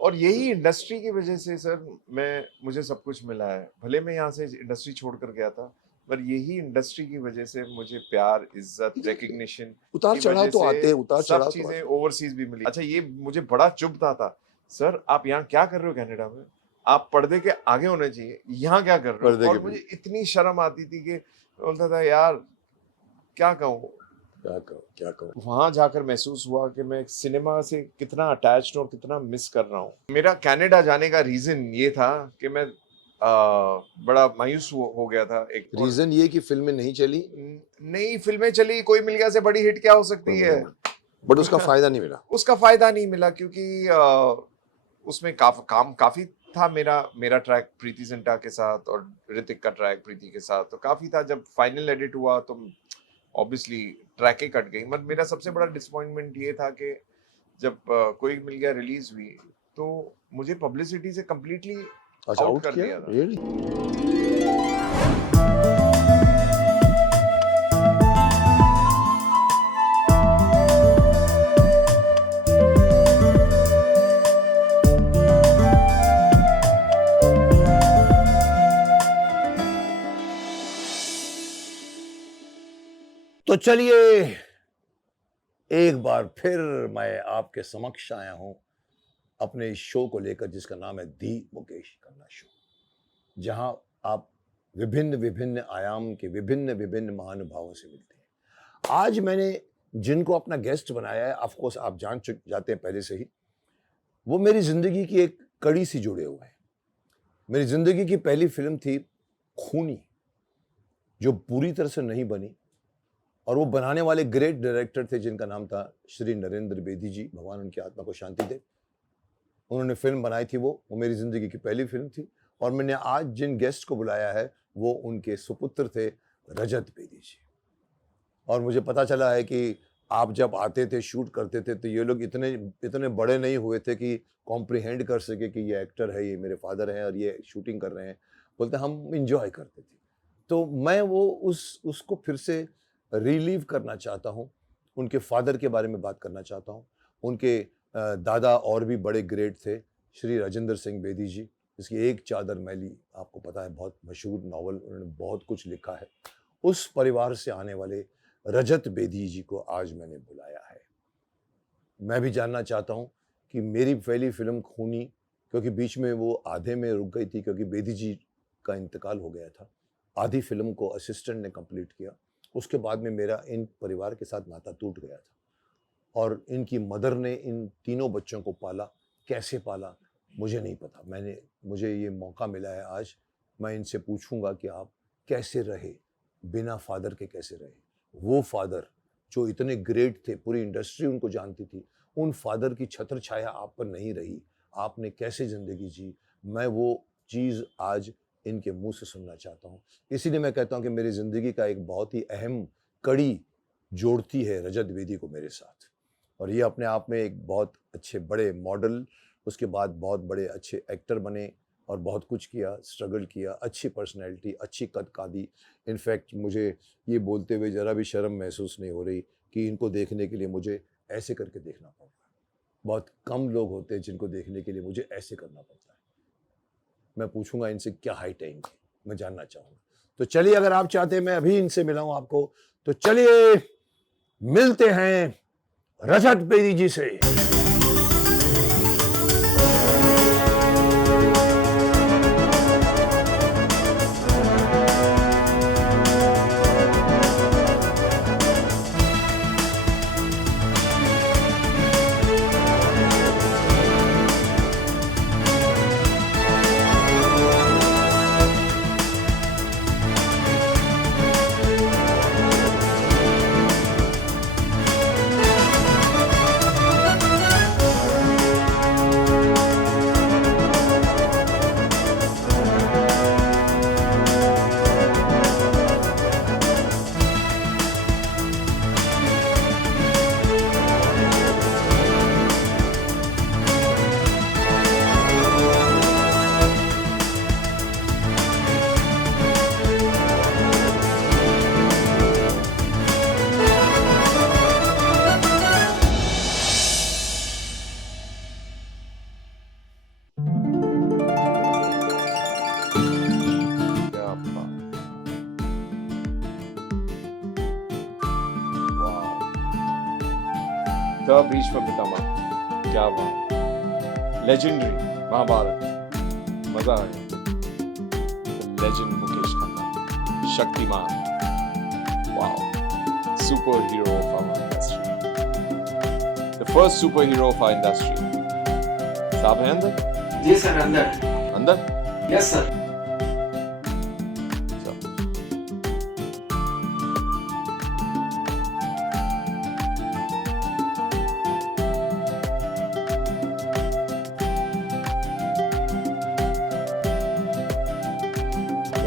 और यही इंडस्ट्री की वजह से सर मुझे सब कुछ मिला है। भले मैं यहाँ से इंडस्ट्री छोड़कर गया था, पर यही इंडस्ट्री की वजह से मुझे प्यार, इज़्ज़त, रिकॉग्निशन उतार की चढ़ाव वजह तो से आते हैं, उतार सब चढ़ाव तो चीज़ें आते ओवरसीज़ भी मिली। अच्छा, ये मुझे बड़ा चुभता था, सर आप यहाँ क्या कर रहे हो कनाडा में? आप पर्दे के आगे होने चाहिए, यहाँ क्या कर हैं। रहे हो? पर्दे के और मुझे इतनी शर्म आती थी कि बोलता था यार क्या कहूँ? क्या कहूँ। वहां जाकर महसूस हुआ कि मैं सिनेमा से कितना अटैच्ड और कितना मिस कर रहा हूँ। मेरा कनाडा जाने का रीजन ये था कि मैं बड़ा मायूस हो गया था एक। और रीजन ये कि फिल्में नहीं चली, नई फिल्में चली, कोई मिल गया से बड़ी हिट क्या हो सकती है? बट उसका फायदा नहीं मिला। उसका फायदा नहीं मिला क्योंकि उसमें काम काफी था। मेरा ट्रैक प्रीति जिंटा के साथ और ऋतिक का ट्रैक प्रीति के साथ तो काफी था। जब फाइनल एडिट हुआ तो ऑब्वियसली ट्रैकें कट गई। मगर मेरा सबसे बड़ा डिसअपॉइंटमेंट ये था कि जब कोई मिल गया रिलीज हुई तो मुझे पब्लिसिटी से कंप्लीटली आउट कर दिया था। तो चलिए एक बार फिर मैं आपके समक्ष आया हूं अपने इस शो को लेकर जिसका नाम है दी मुकेश खन्ना शो, जहां आप विभिन्न विभिन्न आयाम के विभिन्न विभिन्न महानुभावों से मिलते हैं। आज मैंने जिनको अपना गेस्ट बनाया है, ऑफ कोर्स आप जाते हैं पहले से ही, वो मेरी जिंदगी की एक कड़ी सी जुड़े हुए हैं। मेरी जिंदगी की पहली फिल्म थी खूनी, जो पूरी तरह से नहीं बनी, और वो बनाने वाले ग्रेट डायरेक्टर थे जिनका नाम था श्री नरेंद्र बेदी जी, भगवान उनकी आत्मा को शांति दे। उन्होंने फिल्म बनाई थी, वो मेरी जिंदगी की पहली फिल्म थी। और मैंने आज जिन गेस्ट को बुलाया है वो उनके सुपुत्र थे रजत बेदी जी। और मुझे पता चला है कि आप जब आते थे, शूट करते थे, तो ये लोग इतने बड़े नहीं हुए थे कि कॉम्प्रिहेंड कर सके कि ये एक्टर है, ये मेरे फादर हैं और ये शूटिंग कर रहे हैं। बोलते हम इंजॉय करते थे। तो मैं वो उसको फिर से रिलीव करना चाहता हूँ, उनके फादर के बारे में बात करना चाहता हूँ। उनके दादा और भी बड़े ग्रेट थे, श्री राजेंद्र सिंह बेदी जी, जिसकी एक चादर मैली आपको पता है, बहुत मशहूर नावल, उन्होंने बहुत कुछ लिखा है। उस परिवार से आने वाले रजत बेदी जी को आज मैंने बुलाया है। मैं भी जानना चाहता हूँ कि मेरी पहली फिल्म खूनी, क्योंकि बीच में वो आधे में रुक गई थी क्योंकि बेदी जी का इंतकाल हो गया था, आधी फिल्म को असिस्टेंट ने कंप्लीट किया। उसके बाद में मेरा इन परिवार के साथ नाता टूट गया था, और इनकी मदर ने इन तीनों बच्चों को पाला। कैसे पाला मुझे नहीं पता। मुझे ये मौका मिला है आज, मैं इनसे पूछूंगा कि आप कैसे रहे, बिना फादर के कैसे रहे। वो फादर जो इतने ग्रेट थे, पूरी इंडस्ट्री उनको जानती थी, उन फादर की छत्र छाया आप पर नहीं रही, आपने कैसे जिंदगी जी, मैं वो चीज़ आज इनके मुंह से सुनना चाहता हूँ। इसीलिए मैं कहता हूँ कि मेरी जिंदगी का एक बहुत ही अहम कड़ी जोड़ती है रजत बेदी को मेरे साथ। और ये अपने आप में एक बहुत अच्छे बड़े मॉडल, उसके बाद बहुत बड़े अच्छे एक्टर बने और बहुत कुछ किया, स्ट्रगल किया, अच्छी पर्सनैलिटी, अच्छी कद कादी। इनफैक्ट मुझे ये बोलते हुए ज़रा भी शर्म महसूस नहीं हो रही कि इनको देखने के लिए मुझे ऐसे करके देखना पड़ रहा है। बहुत कम लोग होते हैं जिनको देखने के लिए मुझे ऐसे करना पड़ता है। मैं पूछूंगा इनसे क्या हाइट है इनकी, मैं जानना चाहूँगा। तो चलिए, अगर आप चाहते हैं मैं अभी इनसे मिलाऊं आपको, तो चलिए मिलते हैं रजत बेदी जी से। द भीष्म पितामह, क्या बात, लेजेंडरी महाभारत, मजा आ गया। Legend Mukesh Khanna, Shaktimaan, wow, super hero of our industry, the first super hero of our industry. साहब हैं अंदर? जी सर, अंदर। अंदर? Yes sir.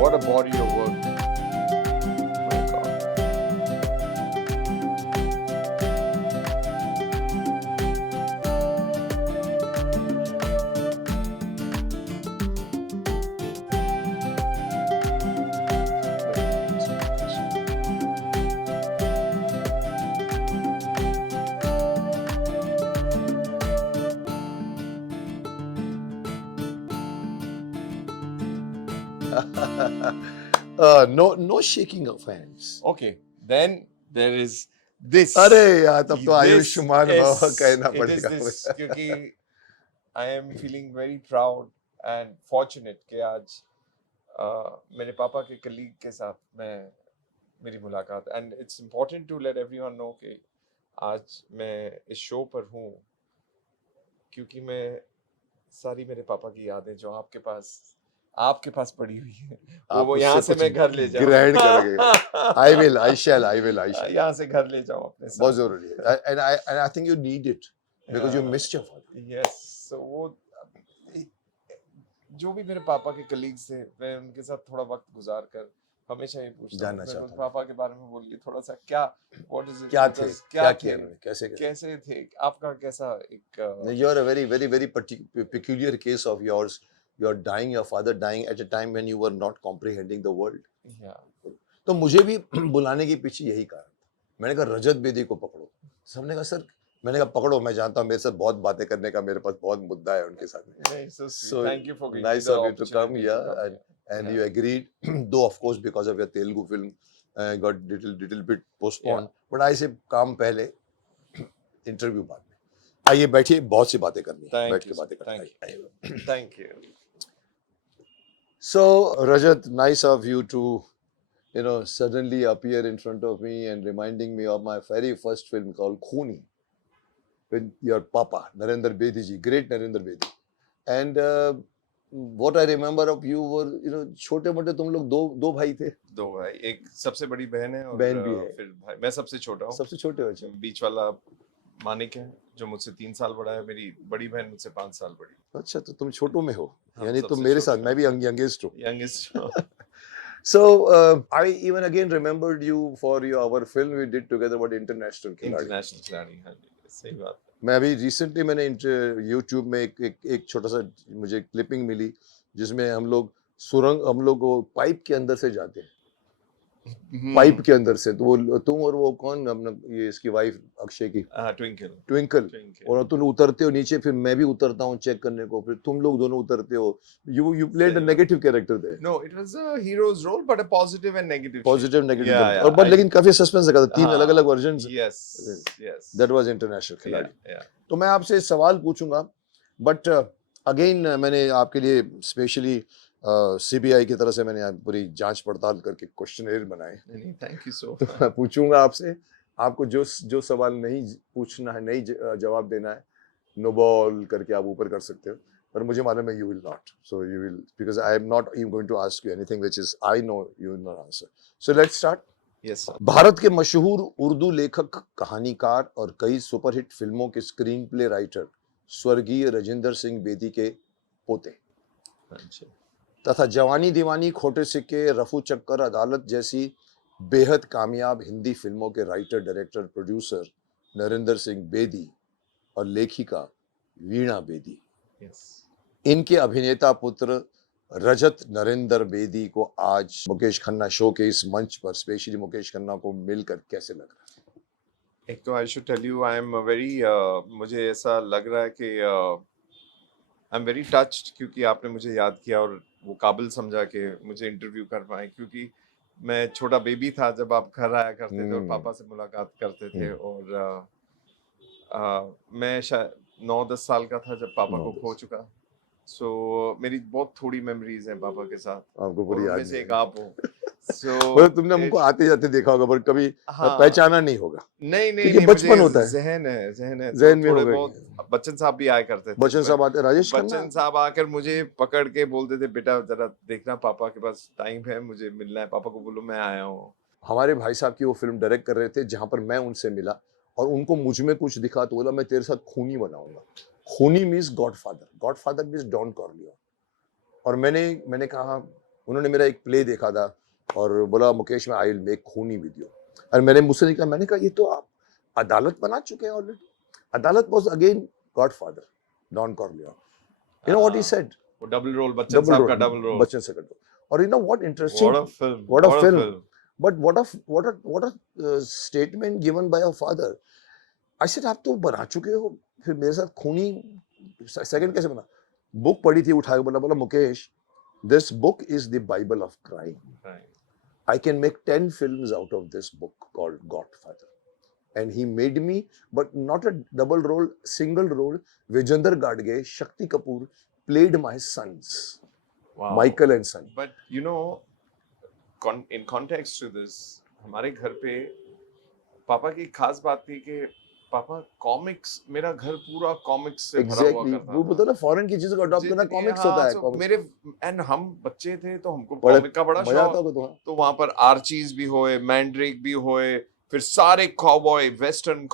What a body of work. My God. No shaking of hands. Okay, then there is this. अरे यार तब तो This आयुष्मान is- बाबा कहना it is पड़ेगा this, क्योंकि I am feeling very proud and fortunate कि आज मेरे पापा के कलीग के साथ मेरी मुलाकात, and it's important to let everyone know कि आज मैं इस शो पर हूँ क्योंकि मैं सारी मेरे पापा की यादें जो आपके पास पड़ी हुई है वो आप यहाँ उससे से मैं कुछ घर ले जाऊँ। ग्रहण करेंगे। I shall. यहाँ से घर ले जाऊँ अपने साथ। बहुत जरूरी है and I think you need it because you missed your father. Yes, so वो जो भी मेरे पापा के कलीग्स थे मैं उनके साथ थोड़ा वक्त गुजार कर हमेशा ये पूछता जानना हूँ चाहता हूँ। पापा के बारे में बोलिए थोड़ा सा, क्या व्हाट इज इट, क्या थे, क्या किया थे, उन्होंने, कैसे किया? कैसे थे, आपका कैसा एक You are a very peculiar case of yours. You are dying, your father dying at a time when you were not comprehending the world. yeah, तो मुझे भी बुलाने के पीछे यही कारण था। मैंने कहा रजत बेदी को पकड़ो। सबने कहा सर, मैंने कहा पकड़ो, मैं जानता हूँ मेरे साथ बहुत बातें करने का मेरे पास बहुत मुद्दा है उनके साथ में। नहीं, so So thank you for giving nice me the of you to come, opportunity yeah, to come and here. and Yeah. you agreed, though of course because of your Telugu film got little bit postponed. But I say काम पहले, interview बाद में। आइए बैठिए, बहुत सी बातें करनी है, Thank बैठ you, के बातें sir. करनी Thank है। you. Thank you. So Rajat, nice of you to suddenly appear in front of me and reminding me of my very first film called Khuni with your papa Narendra Bedi ji, great Narendra Bedi. And what I remember of you were छोटे मोटे तुम लोग दो भाई थे। दो भाई, एक सबसे बड़ी बहन है और बहन भी है। फिर भाई, मैं सबसे छोटा हूँ। सबसे छोटे बच्चे। बीच वाला मानिक है जो मुझसे 3 साल बड़ा है, मेरी बड़ी बहन मुझसे 5 साल बड़ी। अच्छा, तो तुम छोटों में हो, हम यानी तुम सबसे मेरे छोटे साथ, मैं भी youngest हूँ। Youngest. So I even again remembered you for our film we did together about international खिलाड़ी। इंटरनेशनल खिलाड़ी, हाँ जी, सही बात है। मैं अभी रिसेंटली मैंने YouTube में एक छोटा सा मुझे क्लिपिंग मिली जिसमें हम लोग वो पाइप के अंदर से जाते हैं, पाइप के अंदर से, तो वो तुम और वो कौन अपना ये इसकी वाइफ अक्षय की ट्विंकल और तुम उतरते हो नीचे, फिर मैं भी उतरता हूँ चेक करने को, फिर तुम लोग दोनों उतरते हो। You played a negative character there. No, it was a hero's role, but a positive and negative. Positive, negative. Yeah, और लेकिन काफी सस्पेंस लगा था, 3 अलग-अलग versions. Yes, yes. That was international खिलाड़ी। Yeah. तो मैं आपसे सवाल पूछूंगा, बट अगेन मैंने आपके लिए स्पेशली CBI की तरह से मैंने पूरी जांच पड़ताल करके क्वेश्चनर बनाए। नहीं, थैंक यू सो तो मैं पूछूंगा आपसे, आपको जो सवाल नहीं पूछना है, नहीं जवाब देना है, नो बॉल करके आप ऊपर कर सकते हो, पर मुझे मालूम है you will not, so you will, because I am not even going to ask you anything which is I know you will not answer. So let's start. Yes, sir. Bharat के मशहूर उर्दू लेखक, कहानीकार और कई सुपरहिट फिल्मों के स्क्रीन प्ले राइटर स्वर्गीय राजेंद्र सिंह बेदी के पोते तथा जवानी दीवानी, खोटे सिक्के, रफू चक्कर, अदालत जैसी बेहद कामयाब हिंदी फिल्मों के writer, director, producer Narendra Singh Bedi और लेखिका वीणा बेदी। Yes. इनके अभिनेता पुत्र रजत नरेंद्र बेदी को आज मुकेश खन्ना शो के इस मंच पर, स्पेशली मुकेश खन्ना को मिलकर कैसे लग रहा है? एक तो I should tell you I am very, मुझे ऐसा लग रहा है कि आई एम वेरी टच्ड, क्योंकि आपने मुझे याद किया और वो काबिल समझा कि मुझे इंटरव्यू कर पाए, क्योंकि मैं छोटा बेबी था जब आप घर आया करते थे और पापा से मुलाकात करते थे, और मैं शायद 9-10 साल का था जब पापा को 9-10 खो चुका। सो मेरी बहुत थोड़ी मेमोरीज हैं पापा के साथ, आपको और पूरी याद उनमें नहीं से एक है। आप हो। सो मतलब तुमने हमको इट आते जाते देखा होगा पर कभी हाँ, पहचाना नहीं होगा नहीं, नहीं, क्योंकि नहीं, मुझे बचपन होता है, ज़हन है, जहन तो में थोड़े होगा बहुत कि बच्चन साहब भी आया करते थे, बच्चन साहब आते, राजेश खन्ना। बच्चन साहब आकर मुझे पकड़ के बोलते थे, "बेटा ज़रा देखना पापा के पास टाइम है, मुझे मिलना है, पापा को बोलो मैं आया हूँ।" हमारे भाई साहब की वो फिल्म डायरेक्ट कर रहे थे जहां पर मैं उनसे मिला और उनको मुझ में कुछ दिखा तो बोला मैं तेरे साथ खूनी बनाऊंगा। खूनी means godfather, godfather means Don Corleone. और मैंने कहा, उन्होंने मेरा एक प्ले देखा था और बोला मुकेश मैं आई विल मेक खूनी with you। और मैंने मुझसे निकला, मैंने कहा ये तो आप अदालत बना चुके हैं ऑलरेडी। अदालत was again godfather, Don Corleone. You know what he said, वो डबल रोल, बच्चन डबल साहब रोल, का डबल रोल। बच्चन से कटो। और you know what interesting, what a film, what a what a film, film. But what a statement given by a father. I said आप तो बना चुके हो, फिर मेरे साथ खूनी सेकंड कैसे बना? बुक पढ़ी थी, उठा के बोला, बोला Mukesh this book is the Bible of crime. I can make 10 films out of this book called Godfather. And he made me, but not a double role, single role. Vijender Gadge, Shakti Kapoor played my sons, Wow. Michael and son. But you know, in context to this, हमारे घर पे पापा की खास बात थी कि पापा कॉमिक्स, मेरा घर पूरा कॉमिक्स से भरा हुआ Exactly. करता वो था। बोलता ना फॉरेन की चीजों को अडॉप्ट करना जितनी कॉमिक्स हाँ, होता है, सो comics। मेरे एंड हम बच्चे थे तो हमको बड़े कॉमिक का बड़ा मजा आता शौक, होगा तुम्हें। तो वहां पर आर्चीज भी होए, मैंड्रिक भी होए, फिर सारे कॉबॉय वेस्टर्न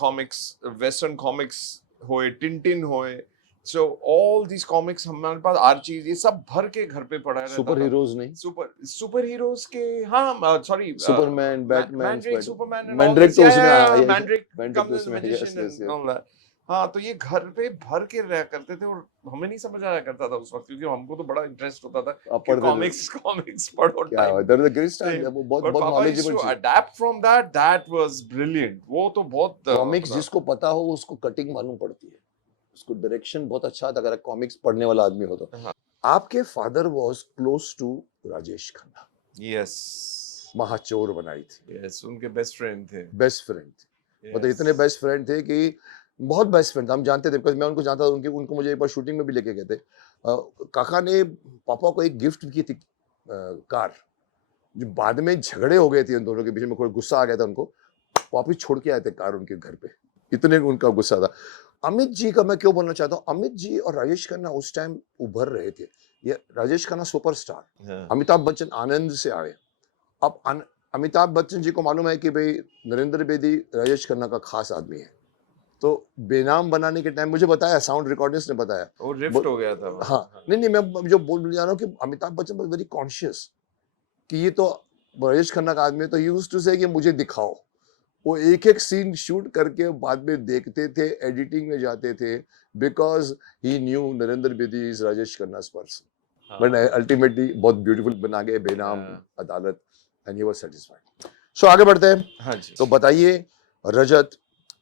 कॉमिक्स होए, टिंटिन होए। सो ऑल दीस कॉमिक्स हमारे पास, आर्चीज, ये सब भर के घर पे पड़ा रहता सुपर था। हीरोज नहीं, सुपर हीरोज के, हाँ, sorry, Superman, Batman, मैंड्रिक, Superman and all मैंड्रिक this, तो या उसमें आया, मैंड्रिक मैंड्रिक तो कम्स एज उसमें, yes magician yes and yes. All that. हाँ, तो ये घर पे भर के रहा करते थे और हमें नहीं समझ आया करता था उस वक्त, क्योंकि हमको तो बड़ा इंटरेस्ट होता था आप कि पढ़ते थे, कॉमिक्स पढ़ो क्या time that is the great time, time. वो बहुत बट बहुत पापा यूज्ड नॉलेजेबल टू चीज। Adapt from that was brilliant. वो तो बहुत कॉमिक्स जिसको पता हो उसको कटिंग मालूम पड़ती है, उसको डायरेक्शन बहुत अच्छा था अगर कॉमिक्स पढ़ने वाला आदमी हो तो। हाँ, आपके father was close to Rajesh Khanna, yes, Mahachor बनाई थी, यस, उनके बेस्ट फ्रेंड थे। बेस्ट फ्रेंड थे, मतलब यस, इतने बेस्ट फ्रेंड थे कि बहुत बेस्ट फ्रेंड, हम जानते थे, बिकॉज मैं उनको जानता था, उनको मुझे एक बार शूटिंग में भी लेके गए थे। काका ने पापा को एक गिफ्ट की थी, कार, जो बाद में झगड़े हो गए थे उन दोनों के बीच में, कोई गुस्सा आ गया था उनको, वापिस छोड़ के आए थे कार उनके घर पे, इतने उनका गुस्सा था। अमित जी का मैं क्यों बोलना चाहता हूँ, अमित जी और राजेश खन्ना उस टाइम उभर रहे थे। ये राजेश खन्ना सुपरस्टार, हाँ, अमिताभ बच्चन आनंद से आए। अब अमिताभ बच्चन जी को मालूम है कि भाई नरेंद्र बेदी राजेश खन्ना का खास आदमी है, तो बेनाम बनाने के टाइम मुझे बताया, साउंड रिकॉर्डिस्ट ने बताया, वो रिफ्ट हो गया था वहाँ। हाँ, नहीं मैं जो बोल जा रहा हूँ कि Amitabh Bachchan was very conscious कि ये तो राजेश खन्ना का आदमी है, तो ही यूज्ड टू से कि मुझे दिखाओ। वो एक एक सीन शूट करके बाद में देखते थे, एडिटिंग में जाते थे, because he knew Narendra Bedi is Rajesh Khanna's person। But ultimately बहुत ब्यूटीफुल बना गए Benaam, Adalat, and he was satisfied. So आगे बढ़ते हैं। हाँ जी। तो बताइए रजत,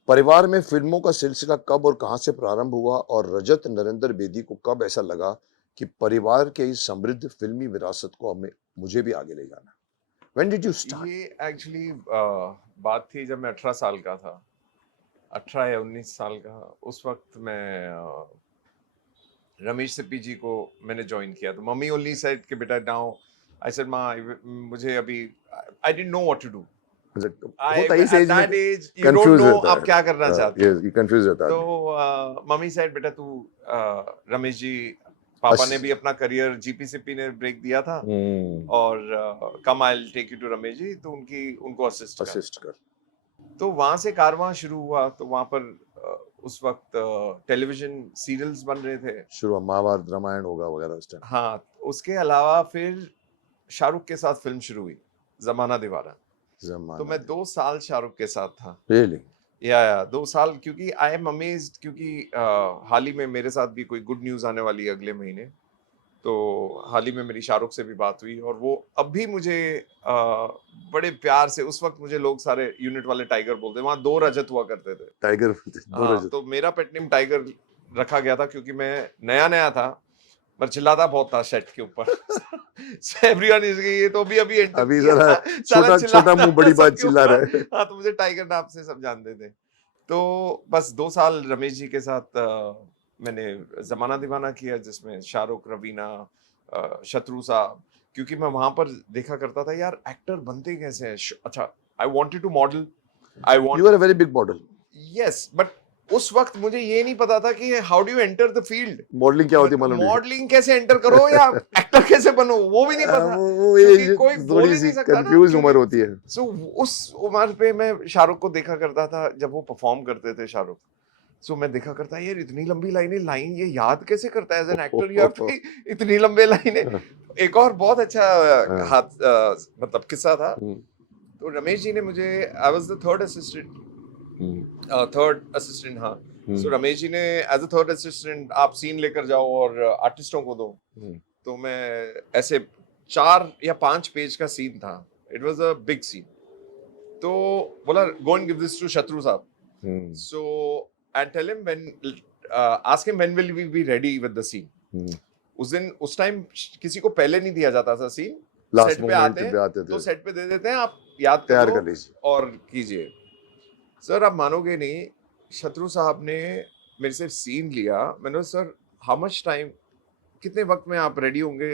परिवार में फिल्मों का सिलसिला कब और कहां से प्रारंभ हुआ, और रजत नरेंद्र बेदी को कब ऐसा लगा कि परिवार के इस समृद्ध फिल्मी विरासत को हमें, मुझे भी आगे ले जाना? When did you start? ये एक्चुअली बात थी जब मैं 18 साल का था, 18 या 19 साल का। उस वक्त मैं रमेश सिप्पी जी को मैंने ज्वाइन किया, तो मम्मी ओनली सेड कि बेटा नाउ, आई सेड माँ मुझे अभी, I didn't know what to do. होता है इस एट एज में that age you don't confuse नो रहता आप क्या करना चाहते हो। यस, ये कंफ्यूज रहता है। तो मम्मी सेड बेटा तू, रमेश जी, पापा ने भी अपना करियर जीपीसीपी ने ब्रेक दिया था, और come I will take you to Ramesh ji, तो उनको असिस्ट कर। तो वहां से कारवां शुरू हुआ। तो वहां पर उस वक्त टेलीविजन सीरियल्स बन रहे थे, शुरू महाभारत रामायण होगा वगैरह उस टाइम। हाँ, उसके अलावा फिर शाहरुख के साथ फिल्म शुरू हुई, जमाना दीवाना। तो मैं 2 साल शाहरुख के साथ था। रियली? या 2 साल, क्योंकि आई एम अमेज्ड, क्योंकि हाल ही में मेरे साथ भी कोई गुड न्यूज़ आने वाली है अगले महीने। तो हाल ही में मेरी शाहरुख से भी बात हुई, और वो अब भी मुझे बड़े प्यार से, उस वक्त मुझे लोग सारे यूनिट वाले टाइगर बोलते, वहाँ 2 रजत हुआ करते थे, टाइगर, 2 रजत। तो मेरा पेट नेम टाइगर रखा गया था, क्योंकि मैं नया था, पर चिल्लाता बहुत था सेट के ऊपर। एवरीवन इज, ये तो अभी जरा छोटा मुंह बड़ी बात चिल्ला रहा है। हाँ, तो मुझे टाइगर नाम से सब जानते थे। तो बस 2 साल रमेश जी के साथ मैंने ज़माना दीवाना किया, जिसमें शाहरुख, रवीना, शत्रु साहब, क्योंकि मैं वहाँ पर देखा करता था यार एक्टर बनते कैसे हैं? अच्छा, I wanted to model, I want you are a very big model. Yes, but उस वक्त मुझे ये नहीं पता था कि how do you enter the field, modelling क्या होती है मालूम नहीं। मॉडलिंग कैसे एंटर करो या एक्टर कैसे बनो, वो भी नहीं पता, वो क्योंकि एज कोई बोल थोड़ी ही सी नहीं सकता ना, कंफ्यूज उम्र क्योंकि होती है। सो उस उम्र पे मैं शाहरुख को देखा करता था जब वो परफॉर्म करते थे शाहरुख। सो मैं देखा करता यार इतनी लंबी लाइन ये याद कैसे करता है, as an actor you have to इतनी लंबी लाइनें। एक और बहुत अच्छा हाथ मतलब किस्सा था। तो रमेश जी ने मुझे, I was the third assistant, हाँ। सो रमेश जी ने एज अ थर्ड असिस्टेंट, आप सीन लेकर जाओ और आर्टिस्टों को दो। तो मैं ऐसे 4 या 5 पेज का सीन था, it was a big scene. तो बोला go and give this to Shatru साहब, so and tell him when, ask him when will we be ready with the scene. उस दिन उस टाइम किसी को पहले नहीं दिया जाता था सीन, लास्ट सेट पे मोमेंट आते पे हैं आते थे तो सेट पे दे देते हैं, आप याद तैयार करो कर लीजिए। और कीजिए। सर आप मानोगे नहीं, शत्रु साहब ने मेरे से सीन लिया, मैंने सर हाउ मच टाइम, कितने वक्त में आप रेडी होंगे,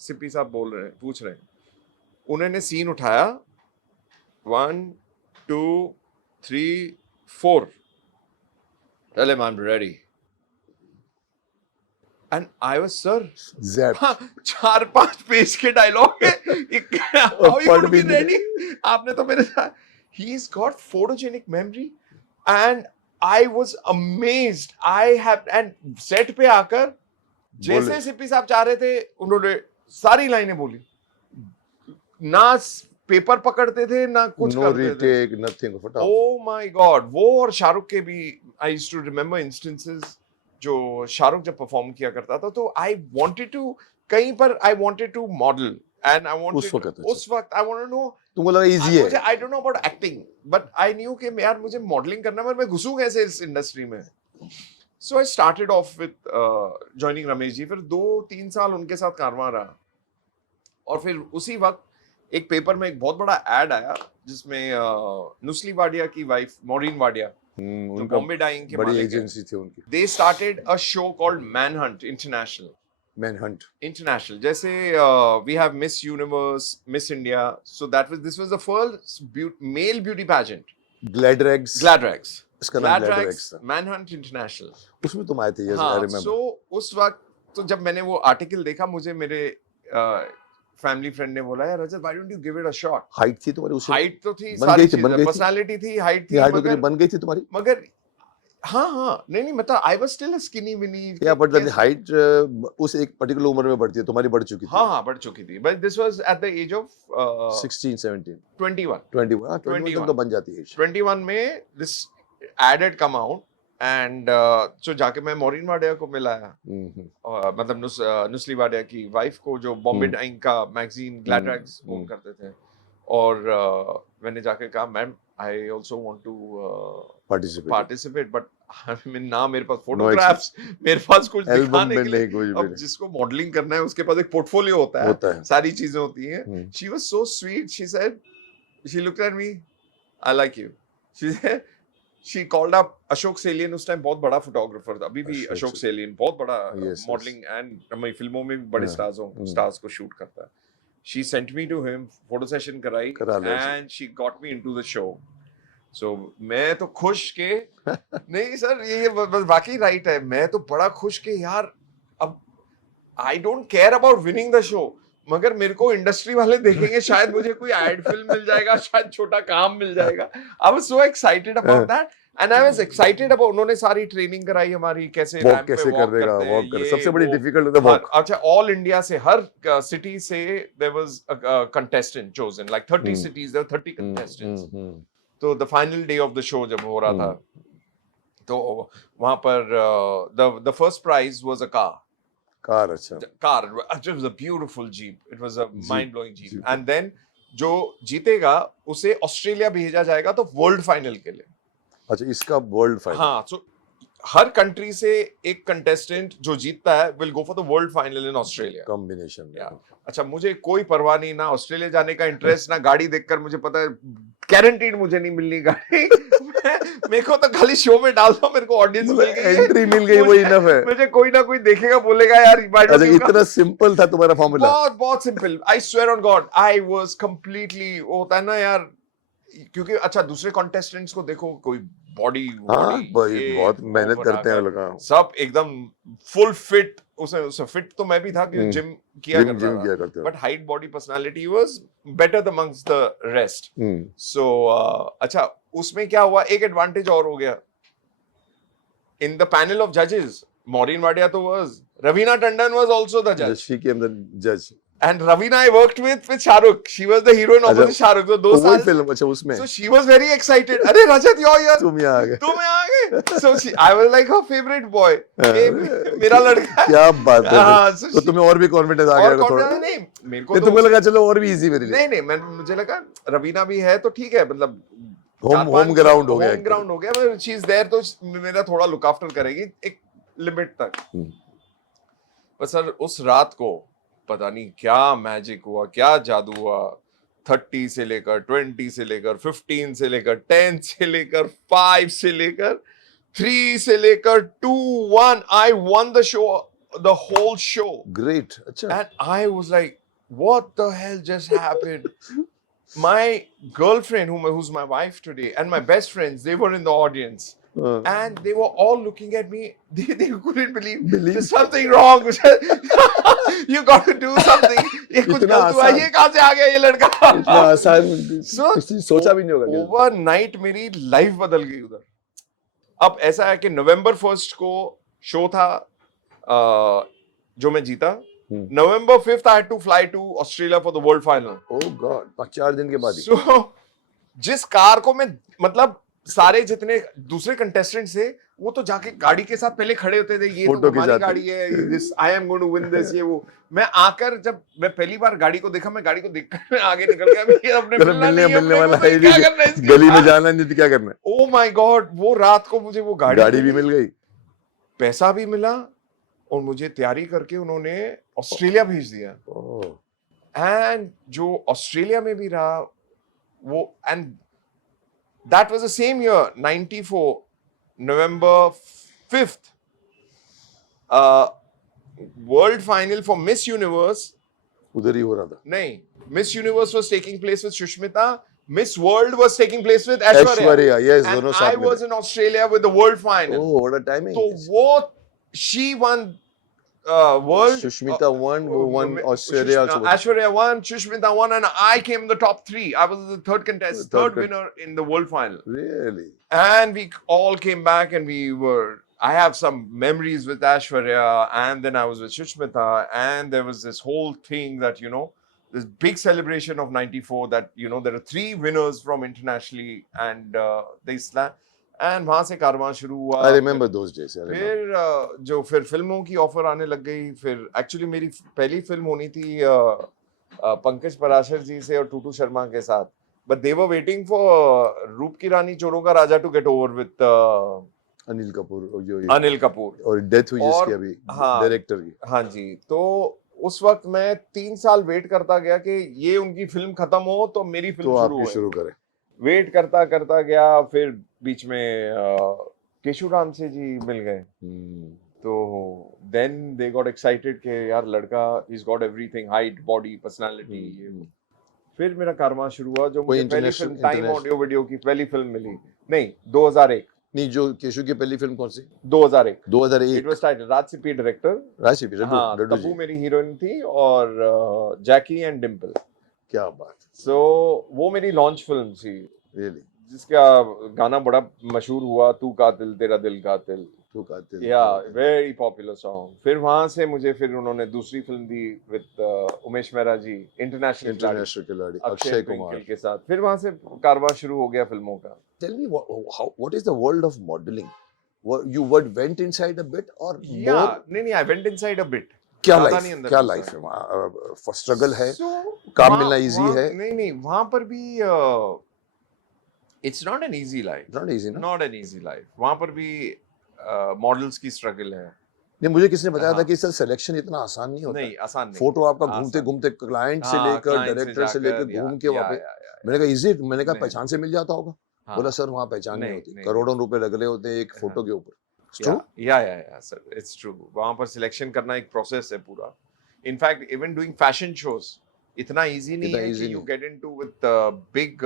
सिप्पी साहब बोल रहे हैं, पूछ रहे हैं। उन्होंने सीन उठाया 1 2 3 4, tell him I am ready, and I was sir Zap. 4-5 page के डायलॉग है, हाउ यू पढ़ वुड भी बी नहीं। रेडी। आपने तो मेरे साथ, he is got photogenic memory and I was amazed, I have, and set पे आकर जैसे बोले। सिप्पी साहब चाह रहे थे उन्होंने सारी लाइनें बोली, ना पेपर पकड़ते थे ना कुछ नो करते थे। रीटेक नथिंग फटाफट। ओ माय गॉड, वो और शाहरुख के भी I used to remember instances जो शाहरुख जब परफॉर्म किया करता था, तो आई वांटेड टू, कहीं पर I wanted to model and I उस वांटेड, वक्त उस वक्त आई वांट टू नो, तुमको लगा इजी मुझे है। I don't know about acting but I knew कि यार मुझे मॉडलिंग करना है, मैं घुसूं कैसे इस इंडस्ट्री में। So I started off with joining Ramesh ji, फिर 2-3 साल उनके साथ कारवां रहा, और फिर उसी वक्त एक पेपर में एक बहुत बड़ा एड आया जिसमें नुस्ली वाडिया की वाइफ मॉरीन वाडिया, जो उनका बॉम्बे डाइंग के बड़ी मालिक है, एजेंसी थी उनकी, they started a show called Manhunt International. Manhunt. जैसे we have Miss Universe, Miss India, so this was the first male beauty pageant. ग्लैडरेग्स। Gladrags. इसका नाम ग्लैडरेग्स था। Manhunt International. उसमें तुम आए थे, यस आई हाँ, रिमेंबर। so उस वक्त तो जब मैंने वो आर्टिकल देखा, मुझे मेरे फैमिली फ्रेंड ने बोला यार रजत, why don't you give it a shot? Height थी तुम्हारी उस समय? हाइट तो थी, बन सारी गई थी, बन चीजें, गई थी। पर्सनालिटी थी, हाइट थी, ये हाइट उतनी मगर बन गई थी तुम्हारी? मगर हाँ, नहीं मतलब आई वाज स्टिल स्किनी विनी। या बट द हाइट उस एक पर्टिकुलर उम्र में बढ़ती है, तुम्हारी बढ़ चुकी थी। हाँ, बढ़ चुकी थी, but this was at the age of 16 17 21 21 तक तो बन जाती है। 21 में this ad had come out and so जाके मैं मॉरीन वाडिया को मिलाया, मतलब नुस्ली वाडिया की वाइफ को, जो बॉम्बे डाइंग का मैगजीन ग्लैड्रैग्स ओन करते थे, और मैंने जाके कहा ma'am I also want to participate but I mean ना मेरे पास फोटोग्राफ्स, मेरे पास कुछ दिखाने के लिए, अब जिसको मॉडलिंग करना है उसके पास एक पोर्टफोलियो होता है, सारी चीजें होती हैं। She was so sweet, she said, she looked at me, I like you, she said, she called up Ashok Salian, उस टाइम बहुत बड़ा फोटोग्राफर था, अभी भी अशोक सेलियन बहुत बड़ा मॉडलिंग एंड हमारी फिल्मों में भी बड़े स्टार्स को शूट करता है। She sent me to him, photo session कराई and she got me into the show. So मैं तो खुश के नहीं सर, ये बस बाकी राइट है, मैं तो बड़ा खुश के यार, अब I don't care about winning the show, मगर मेरे को इंडस्ट्री वाले देखेंगे, शायद मुझे कोई एड फिल्म मिल जाएगा, शायद छोटा काम मिल जाएगा। I was so excited about that and I was excited about, उन्होंने सारी ट्रेनिंग कराई हमारी, कैसे रैंप पे वॉक करते हैं, सबसे बड़ी डिफिकल्ट होता है वॉक। अच्छा, ऑल इंडिया से, हर सिटी से there was a contestant chosen, like 30 cities, there were 30 contestants. तो the final day of the show जब हो रहा था, तो वहां पर the first prize was a car. अच्छा, it was a beautiful jeep, it was a mind blowing jeep and then जो जीतेगा उसे ऑस्ट्रेलिया भेजा जाएगा तो वर्ल्ड फाइनल के लिए। अच्छा, इसका वर्ल्ड फाइनल। हाँ, so हर कंट्री से एक कंटेस्टेंट जो जीतता है will go for the world final in Australia. Combination या अच्छा, मुझे कोई परवाह नहीं, ना ऑस्ट्रेलिया जाने का इंटरेस्ट, ना गाड़ी देखकर मुझे पता है गारंटीड मुझे नहीं मिलनी गाड़ी। मेरे को तो खाली शो में डाल दो, मेरे को ऑडियंस मिल गई है, एंट्री मिल गई, वो इनफ है। मुझे कोई ना कोई देखेगा, बोलेगा यार अच्छा, इतना सिंपल था तुम्हारा फॉर्मूला? बहुत बहुत simple. I swear on God I was completely, वो होता है ना यार, क्योंकि अच्छा दूसरे कॉन्टेस्टेंट्स को देखो, कोई बॉडी बहुत मेहनत करते हैं लोग, सब एकदम फुल फिट। उसे फिट तो मैं भी था कि जिम किया करता था, but height body personality was better amongst the rest. So अच्छा, उसमें क्या हुआ, एक एडवांटेज और हो गया इन द पैनल ऑफ जजेस। Maureen Wadia to was, Raveena Tandon was also the judge. She came the judge. And Raveena I worked with Shah Rukh. She was the heroine opposite Shah Rukh. So 2 साल film, अच्छा उसमें। So she was very excited. अरे रजत you're here. तुम यहाँ आ गए। तुम यहाँ आ गए। So I was like her favorite boy. मेरा लड़का। क्या बात है। So तो तुम्हें और भी कॉन्फिडेंस आ गया थोड़ा? नहीं, मेरे को तुम्हें लगा चलो और भी इजी मेरे लिए। नहीं, मुझे लगा रवीना भी है तो ठीक है, मतलब होम ग्राउंड हो गया। होम ग्राउंड हो गया, शी इज देयर तो मेरा थोड़ा लुक आफ्टर करेगी एक लिमिट तक। पर सर उस रात को पता नहीं क्या मैजिक हुआ, क्या जादू हुआ। 30 से लेकर 20 से लेकर 15 से लेकर 10 से लेकर 5 से लेकर 3 से लेकर 2 1 I won the show, the whole show. Great. अच्छा। And I was like what the hell just happened. My girlfriend, who's my wife today, and my best friends, they were in the audience. And they were all looking at me. They couldn't believe there's something wrong. You got to do something. ये कुछ गलत हुआ, ये कहाँ से आ गया ये लड़का? इतना आसान सोचा भी नहीं होगा। ओवरनाइट मेरी लाइफ बदल गई उधर। अब ऐसा है कि November 1st को शो था जो मैं जीता। November 5th I had to fly to Australia for the world final. Oh God, 4 दिन के बाद ही। So जिस कार को मैं, मतलब सारे जितने दूसरे कंटेस्टेंट्स थे वो तो जाके गाड़ी के साथ पहले खड़े होते थे, ये तो हमारी गाड़ी है, this I am going to win this, ये वो। मैं आकर जब मैं पहली बार गाड़ी को देखा, मैं गाड़ी को देखकर आगे निकल गया, ये अपने मिलने वाला है, गली में जाना नहीं तो क्या करना है। Oh my God, वो रात को मुझे वो गाड़ी भी मिल गई, पैसा भी मिला, और मुझे तैयारी करके उन्होंने ऑस्ट्रेलिया भेज दिया। एंड जो ऑस्ट्रेलिया में भी रहा वो, and that was the same year 94 November 5th world final for miss universe उधर ही हो रहा था। नहीं, miss universe was taking place with Sushmita, miss world was taking place with Aishwarya. Yes, दोनों साथ में। I was in Australia with the world final. Oh, what a timing. तो वो she won world. Sushmita won, won Australia also. Aishwarya won, Sushmita won, and I came in the top 3. I was the third contestant, third winner in the world final. Really? And we all came back, and I have some memories with Aishwarya, and then I was with Sushmita, and there was this whole thing that, this big celebration of 94 that, there are 3 winners from internationally, and they slam. And वहां से कारवां शुरू हुआ। I remember those days. फिर जो फिर फिल्मों की offer आने लग गई। फिर एक्चुअली मेरी पहली फिल्म होनी थी पंकज पराशर जी से और टूटू शर्मा के साथ, but they were waiting for Roop Ki Rani Choron Ka Raja to get over with Anil Kapoor, और डेथ हुई जिसकी अभी, डायरेक्टर की। हाँ जी, तो उस वक्त मैं 3 साल वेट करता गया कि ये उनकी फिल्म खत्म हो तो मेरी फिल्म शुरू करे। वेट करता गया। फिर बीच में केशुराम से जी मिल गए, तो देन दे गॉट एक्साइटेड कि यार लड़का is got everything, height, body, personality. फिर मेरा कारवां शुरू हुआ। जो मुझे पहली फिल्म टाइम ऑडियो वीडियो की पहली फिल्म मिली, नहीं 2001। नहीं, जो केशु की पहली फिल्म कौन सी? 2001। इट वाज टाइटल राजसीपी डायरेक्टर। हाँ, तब्बू मेरी हीरोइन थी और जैकी एंड डिम्पल। क्या बात। सो वो मेरी लॉन्च फिल्म थी, रियली, जिसका गाना बड़ा मशहूर हुआ, तू कातिल तेरा दिल कातिल, या वेरी पॉपुलर सॉन्ग। फिर वहां से मुझे फिर उन्होंने दूसरी फिल्म दी विद उमेश मेहरा जी, इंटरनेशनल खिलाड़ी अक्षय कुमार के साथ। फिर वहां से कारवां शुरू हो गया फिल्मों का। Tell me what is the world of modelling? You went inside a bit or नहीं, I went inside a bit. क्या लाइफ है, स्ट्रगल है, काम मिलना इजी है? नहीं, वहां पर भी it's not an easy life. Not an easy life. वहां पर भी मॉडल्स की स्ट्रगल है। नहीं, मुझे किसी ने बताया था हाँ। कि सर सिलेक्शन इतना आसान नहीं होता नहीं, है। आसान नहीं फोटो है, आपका घूमते आसान घूमते क्लाइंट से हाँ, लेकर क्लाइंट से डायरेक्टर से लेकर जाकर घूम के या वापस। या मैंने कहा इजी, मैंने कहा नहीं, पहचान से मिल जाता होगा। बोला हाँ, सर वहाँ पहचान नहीं नहीं, होती, नहीं, नहीं। करोड़ों रुपए लग रहे होते हैं एक हाँ, फोटो के ऊपर। या ट्रू। या सर, इट्स ट्रू। वहाँ पर सिलेक्शन करना एक प्रोसेस है पूरा। In fact even doing fashion shows इतना इजी नहीं इतना है इजी कि यू नहीं। Get into with big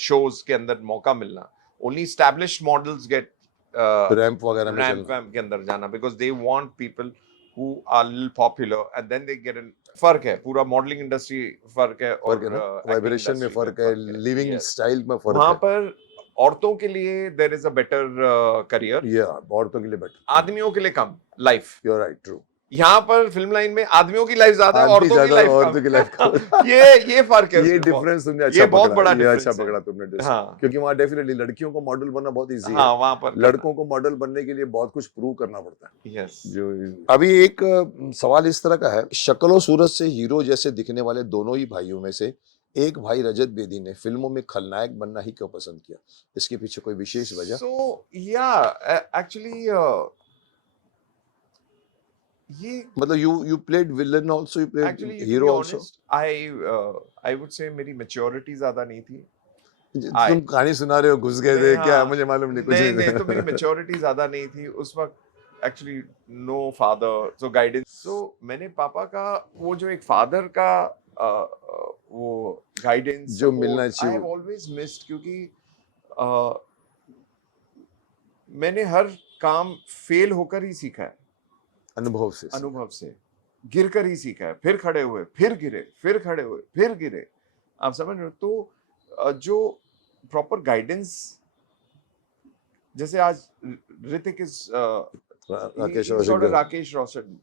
shows के अंदर मौका मिलना। Only established models get ramp वगैरह में रैंप चलना। वैम्प के अंदर जाना because they want people who are little popular and then they get in. फर्क है, पूरा मॉडलिंग इंडस्ट्री फर्क है फर्क और है ना, एक्टिंग वाइब्रेशन में इंडस्ट्री में फर्क है, लिविंग यस। स्टाइल में फर्क वहां है। पर औरतों के लिए there is a better career, ये औरतों के लिए बेटर, आदमियों के लिए कम life. You are right, true. यहाँ पर फिल्म लाइन में आदमियों की लाइफ ज्यादा है, आदमी औरतों की ज्यादा, लाइफ औरतों की लाइफ कम। कम। ये फर्क है ये उसमें बहुत, डिफरेंस तुमने ये अच्छा बहुत पकड़ा, बड़ा ये अच्छा डिफरेंस है। पकड़ा तुमने डिस, हाँ क्योंकि वहाँ डेफिनेटली लड़कियों को मॉडल बनना बहुत इजी हाँ है। वहां पर करना लड़कों को मॉडल बनने के लिए बहुत कुछ प्रूव करना पड़ता है। यस। जो अभी एक सवाल इस तरह का है, शक्ल और सूरत से हीरो जैसे दिखने वाले दोनों ही भाइयों में से एक भाई रजत बेदी ने फिल्मों में खलनायक बनना ही क्यों पसंद किया? इसके पीछे कोई विशेष वजह? सो या एक्चुअली ये मतलब you played villain also, you played actually to be hero also? Honest I would say मेरी मैच्योरिटी ज्यादा नहीं थी। तुम कहानी सुना रहे हो, घुस गए थे क्या? हाँ, मुझे मालूम नहीं कुछ नहीं नहीं, तो मेरी मैच्योरिटी ज्यादा नहीं थी उस वक्त एक्चुअली। नो फादर, सो गाइडेंस। सो मैंने पापा का वो जो एक फादर का वो गाइडेंस जो मिलना चाहिए आई हैव ऑलवेज मिस्ड, क्योंकि uh, मैंने हर काम फेल होकर ही सीखा है, अनुभव से। अनुभव से गिर कर ही सीखा है, फिर खड़े हुए, फिर गिरे, फिर खड़े हुए, फिर गिरे। आप समझ रहे हो? तो जो प्रॉपर गाइडेंस, जैसे आज ऋतिक इज राकेश रोशन। राकेश रोशन,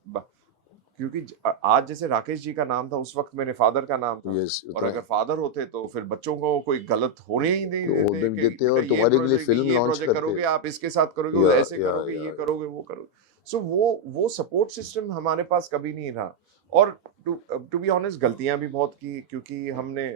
क्योंकि आज जैसे राकेश जी का नाम था उस वक्त मेरे फादर का नाम था। यस, और अगर फादर होते तो फिर बच्चों को कोई गलत होने ही नहीं तो देते कि देते और बेटा ये तुम्हारे के लिए प्रोजेक्ट, फिल्म ये लॉन्च प्रोजेक्ट करते। करोगे, आप इसके साथ करोगे, या ऐसे करोगे, ये करोगे, वो करोगे। सो वो सपोर्ट सिस्टम हमारे पास कभी नहीं रहा। और टू बी ऑनेस्ट गलतियां भी बहुत की, क्योंकि हमने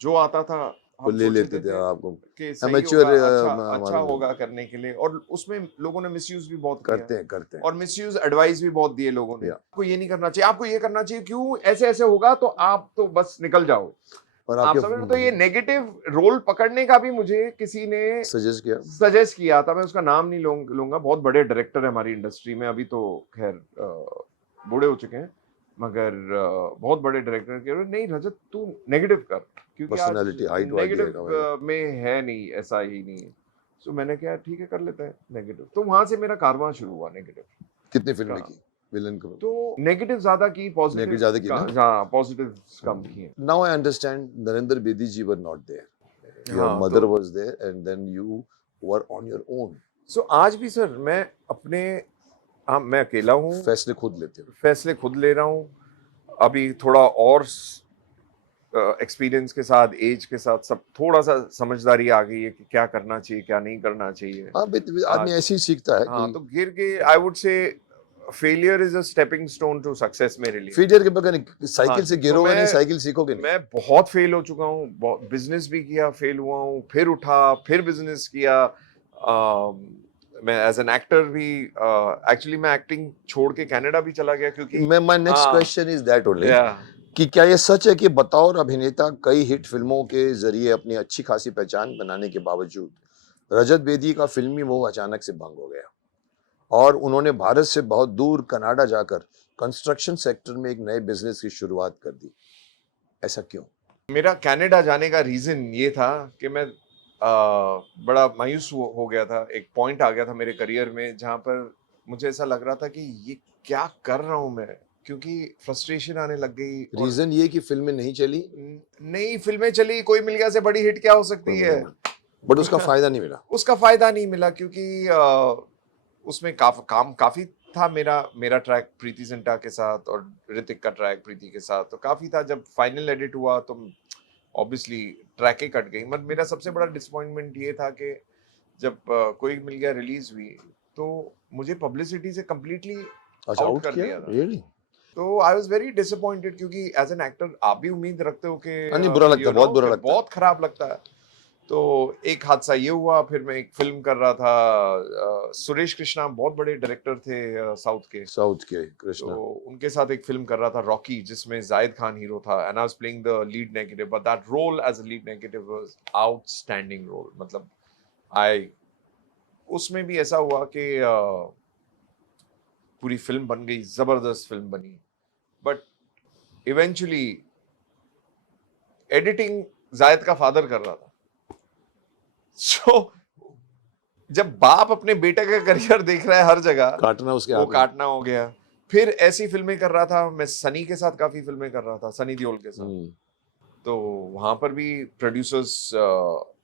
जो आता था वो हम ले सोचते लेते थे आपको कि सही एमेच्योर, होगा, अच्छा होगा करने के लिए, और उसमें लोगों ने मिसयूज भी बहुत किया। करते हैं। और मिसयूज एडवाइस भी बहुत दिए लोगों ने, या। आपको ये नहीं करना चाहिए, आपको ये करना चाहिए, क्यों ऐसे ऐसे होगा तो आप तो बस निकल जाओ। और आप आपके समझ रहे हो? तो ये नेगेटिव रोल पकड़ने का भी मुझे किसी ने सजेस्ट किया था। मैं उसका नाम नहीं लूंगा, बहुत बड़े डायरेक्टर है हमारी इंडस्ट्री में, अभी तो खैर बूढ़े हो चुके हैं, मगर बहुत बड़े डायरेक्टर कह रहे नहीं रजत तू नेगेटिव कर, क्योंकि आज पर्सनालिटी हाइट नेगेटिव में है नहीं, ऐसा ही नहीं। सो मैंने कहा ठीक है कर लेते हैं नेगेटिव। तो वहां से मेरा कारवां शुरू हुआ नेगेटिव। कितनी फिल्में की विलन को? तो नेगेटिव ज्यादा की, पॉजिटिव ज्यादा की ना? हाँ पॉजिटिव कम की। Now I understand Narendra Bedi ji were not there, your mother was there and then you were on your own. So आज भी सर मैं अपने, हाँ मैं अकेला हूँ, फैसले खुद लेते हो? फैसले खुद ले रहा हूँ। अभी थोड़ा और एक्सपीरियंस के साथ, एज के साथ सब थोड़ा सा समझदारी आ गई है कि क्या करना चाहिए, क्या नहीं करना चाहिए। हाँ, आदमी ऐसे ही सीखता है। हाँ, तो गिर के I would say failure is a stepping stone to success मेरे लिए। फेलियर के बगैर साइकिल से तो गिरोगे नहीं, साइकिल सीखोगे नहीं। मैं बहुत फेल हो चुका हूँ, बिजनेस भी किया, फेल हुआ हूँ, फिर उठा, फिर बिजनेस किया। मैं एज एन एक्टर भी एक्चुअली मैं एक्टिंग छोड़ के कनाडा भी चला गया, क्योंकि my next question is that only Yeah. कि क्या ये सच है कि बतौर अभिनेता कई हिट फिल्मों के जरिए अपनी अच्छी खासी पहचान बनाने के बावजूद रजत बेदी का फिल्मी मोह अचानक से भंग हो गया और उन्होंने भारत से बहुत दूर कनाडा जाकर कंस्ट्रक्शन सेक्टर में एक नए बिजनेस की शुरुआत कर दी? ऐसा क्यों? मेरा कनाडा जाने का रीजन ये था कि मैं बड़ा मायूस हो गया था। एक पॉइंट आ गया था मेरे करियर में जहां पर मुझे ऐसा लग रहा था कि ये क्या कर रहा हूं मैं, क्योंकि फ्रस्ट्रेशन आने लग गई। रीजन ये कि फिल्में नहीं चली? नहीं, फिल्में चली, कोई मिल गया से बड़ी हिट क्या हो सकती है, बट उसका फायदा नहीं मिला। उसका फायदा नहीं मिला, क्योंकि उसमें काम काफी था। मेरा ट्रैक प्रीति जिंटा के साथ और ऋतिक का ट्रैक प्रीति के साथ तो काफी था। जब फाइनल एडिट हुआ तो ऑब्वियसली ट्रैकें कट गई। मगर मेरा सबसे बड़ा डिसअपॉइंटमेंट ये था कि जब कोई मिल गया रिलीज हुई तो मुझे पब्लिसिटी से कंप्लीटली आउट कर दिया था। Really? तो आई वाज वेरी डिसअपॉइंटेड, क्योंकि एज एन एक्टर आप भी उम्मीद रखते हो कि नहीं, बुरा लगता है, बहुत बुरा लगता है। बहुत खराब लगता है। तो एक हादसा ये हुआ, फिर मैं एक फिल्म कर रहा था, सुरेश कृष्णा बहुत बड़े डायरेक्टर थे साउथ के, साउथ के तो कृष्णा उनके साथ एक फिल्म कर रहा था रॉकी, जिसमें जाहिद खान हीरो था, and I was playing the lead negative, but that role as a lead negative was outstanding role. मतलब आई उसमें भी ऐसा हुआ कि पूरी फिल्म बन गई, जबरदस्त फिल्म बनी, बट इवेंचुअली एडिटिंग जायद का फादर कर रहा था। सो जब बाप अपने बेटे का करियर देख रहा है हर जगह, काटना उसके वो हाथ में। काटना हो गया। फिर ऐसी फिल्में कर रहा था, मैं सनी के साथ काफी फिल्में कर रहा था, सनी देओल के साथ। तो वहां पर भी प्रोड्यूसर्स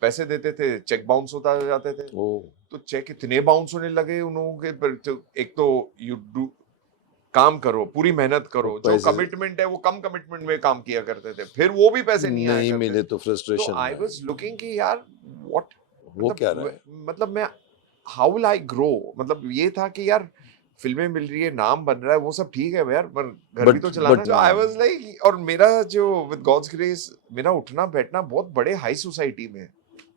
पैसे देते थे, चेक बाउंस होता जाते थे। ओ तो चेक इतने बाउंस होने लगे उन लोगों के पर, तो एक तो यू डू काम करो, पूरी मेहनत करो, जो पैसे कमिटमेंट है वो कम कमिटमेंट में काम किया करते थे, फिर वो भी पैसे नहीं आया नहीं करते। मिले तो तो फ्रस्ट्रेशन आई है। वाज लुकिंग कि यार व्हाट, वो क्या रहा है? मतलब मैं हाउ विल आई ग्रो, मतलब ये था कि यार फिल्में मिल रही है, नाम बन रहा है, वो सब ठीक है यार, पर घर भी तो चलाना। तो आई वाज लाइक, और मेरा जो विद गॉड्स ग्रेस मेरा उठना बैठना बहुत बड़े हाई सोसाइटी में।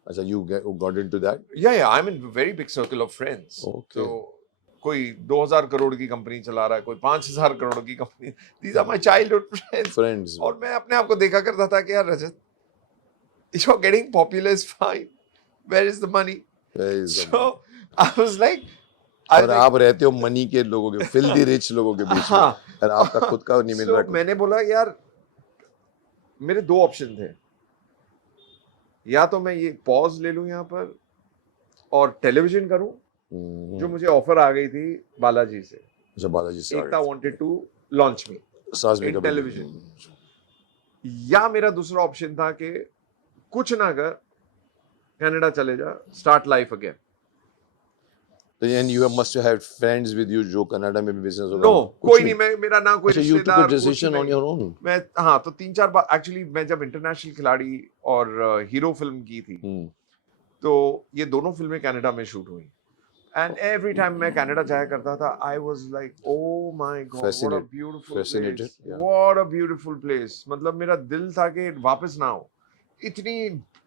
अच्छा, you got into that? या I am in very big circle of friends. Okay. तो कोई 2000 करोड़ की कंपनी चला रहा है, कोई 5000 करोड़ की company, these are my childhood friends. Friends. और मैं अपने आप को देखा करता था कि यार Rajat, you are getting popular is fine, where is the money? Where is the so money? I was like, और आप रहते हो मनी के लोगों के, फिल्दी रिच लोगों के बीच में, हाँ, और आपका खुद का नहीं मिल so रहा है। मैंने बोला यार, मेरे दो ऑप्शन थे, या तो मैं ये पॉज ले लूं यहाँ पर और टेलीविजन करूं, जो मुझे ऑफर आ गई थी बालाजी से। अच्छा, बालाजी से एकता वांटेड टू लॉन्च मी सास भी इन कभी टेलीविजन, या मेरा दूसरा ऑप्शन था कि कुछ ना कर, कनाडा चले जा, start life again. And you must have friends with you जो कनाडा में भी बिजनेस होगा। नो, कोई नहीं, मैं मेरा ना कोई अच्छा, you took a रिश्तेदार, कुछ decision on नहीं। your own? मैं हाँ, तो 3-4 बार एक्चुअली, मैं जब इंटरनेशनल खिलाड़ी और हीरो फिल्म की थी, तो ये दोनों फिल्में कनाडा में शूट हुई, एंड एवरी टाइम मैं कनाडा जाया करता था, आई was like oh my God, what a beautiful place, what a beautiful place. मतलब मेरा दिल था कि वापस ना हो, इतनी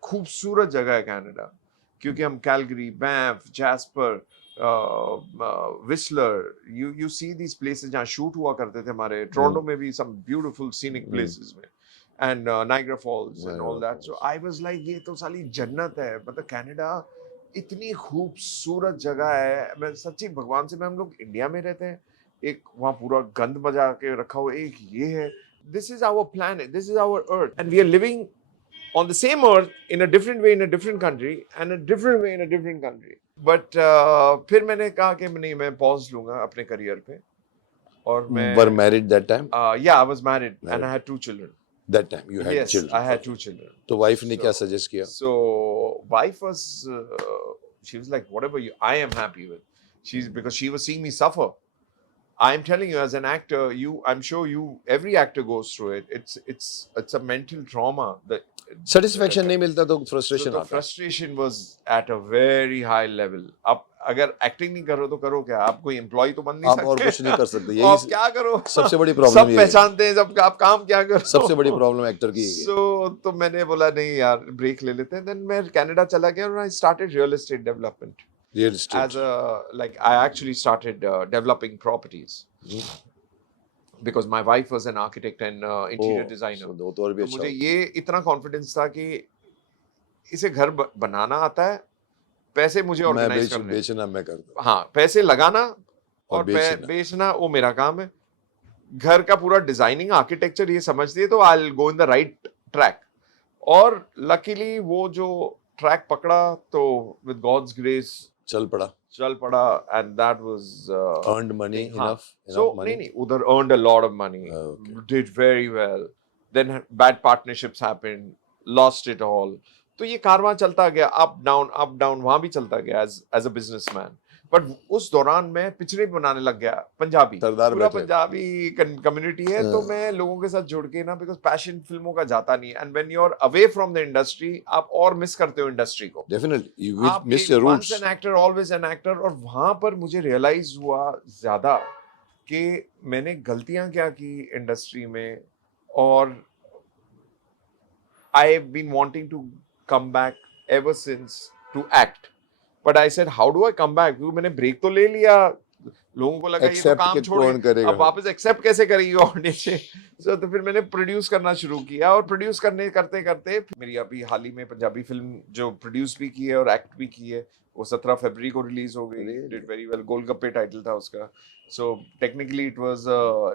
खूबसूरत जगह है कनाडा। क्योंकि हम Calgary, Banff, Jasper, Whistler, you see these places जहाँ शूट हुआ करते थे हमारे, टोरंटो में भी सम ब्यूटीफुल सीनिक प्लेसेस में, and Niagara Falls and all that. So I was like, ये तो साली जन्नत है, मतलब कनाडा इतनी खूबसूरत जगह है। मैं सच्ची भगवान से, मैं, हम लोग इंडिया में रहते हैं, एक वहाँ पूरा गंद बजा के रखा हुआ, एक ये है, this is our planet, this is our earth, and we are living on the same earth in a different way in a different country and a different way in a different country. But फिर मैंने कहा कि नहीं, मैं pause लूंगा अपने career पे, और मैं were married that time? Yeah, I was married and I had 2 children. That time you had Yes, children. I had 2 children. तो वाइफ ने क्या सजेस्ट किया? So wife was she was like, whatever I am happy with. She's, because she was seeing me suffer. I'm telling you, as an actor, I'm sure every actor goes through it. It's a mental trauma that satisfaction नहीं मिलता तो frustration so the आता है। frustration was at a very high level. आप अगर acting नहीं कर रहे हो तो करो क्या? आप कोई एम्प्लॉय तो बन नहीं आप सकते। और कुछ नहीं कर सकते, आप यही क्या करो? सबसे बड़ी प्रॉब्लम सब ये है। पहचानते हैं जब आप काम क्या करो। सबसे बड़ी प्रॉब्लम एक्टर की यही है। So तो मैंने बोला नहीं यार, ब्रेक ले लेते हैं। Then मैं कनाडा चला गया और I started real estate development. Real estate As a, like, I actually started developing properties. Because my wife was an architect and interior designer. तो और भी तो अच्छा मुझे ये इतना कॉन्फिडेंस था कि इसे घर बनाना आता है, पैसे मुझे ऑर्गेनाइज करने, बेचना मैं करता हूँ। हाँ, पैसे लगाना और बेचना। बेचना वो मेरा काम है। घर का पूरा डिजाइनिंग, आर्किटेक्चर ये समझ दिए तो I will go in the right track. और लकीली वो जो ट्रैक पकड़ा तो विद गॉड्स ग्रेस चल पड़ा, and that was earned money enough so नहीं, उधर earned a lot of money, did very well, then bad partnerships happened, lost it all. तो ये कारवां चलता गया, अप डाउन वहां भी चलता गया as a businessman. बट उस दौरान मैं पिक्चरें बनाने लग गया, पंजाबी, पूरा पंजाबी कम्युनिटी है, तो मैं लोगों के साथ जुड़ के ना, बिकॉज पैशन फिल्मों का जाता नहीं है, and when you are away from the industry, आप और मिस करते हो इंडस्ट्री को। Definitely you miss your roots. once an actor always an actor। और वहां पर मुझे रियलाइज हुआ ज्यादा कि मैंने गलतियां क्या की इंडस्ट्री में, और I have been wanting to come back ever since to act. But I said, how do I come back? क्योंकि मैंने ब्रेक तो ले लिया, लोगों को लगा ये तो एक्सेप्ट काम के छोड़ कौन के करेगा अब वापस एक्सेप्ट कैसे करेगी ऑडियंस। तो फिर मैंने प्रोड्यूस करना शुरू किया, और प्रोड्यूस करने करते करते मेरी अभी हाल ही में पंजाबी फिल्म जो प्रोड्यूस भी की है और एक्ट भी की है, वो 17 फरवरी को रिलीज हो गई। Did very well, Golgappe title था उसका। So technically it was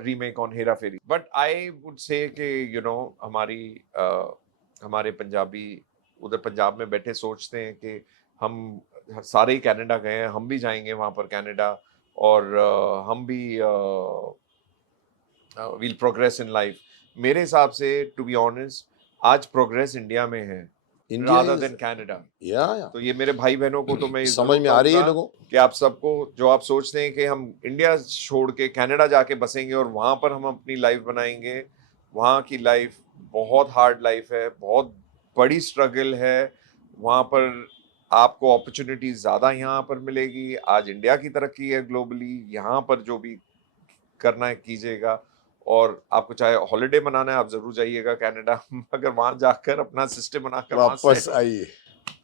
remake on Hera Pheri, but I would say कि यू नो हमारे पंजाबी उधर पंजाब में बैठे सोचते हैं कि हम सारे ही कनाडा गए हैं, हम भी जाएंगे वहां पर कनाडा, और हम भी विल प्रोग्रेस इन लाइफ। मेरे हिसाब से टू बी ऑनेस्ट आज प्रोग्रेस इंडिया में है India rather is then Canada. या तो ये मेरे भाई बहनों को तो मैं ये समझ जरूर में आ रही है कहूंगा लोगों कि आप सबको, जो आप सोचते हैं कि हम इंडिया छोड़ के कनाडा जाके बसेंगे और वहां पर हम अपनी लाइफ बनाएंगे, वहाँ की लाइफ बहुत हार्ड लाइफ है, बहुत बड़ी स्ट्रगल है। वहाँ पर आपको अपॉर्चुनिटी ज़्यादा यहाँ पर मिलेगी। आज इंडिया की तरक्की है ग्लोबली, यहाँ पर जो भी करना है कीजिएगा, और आपको चाहे हॉलिडे मनाना है आप जरूर जाइएगा कनाडा, अगर वहां जाकर अपना सिस्टम बनाकर वहां वापस सेट, आइए।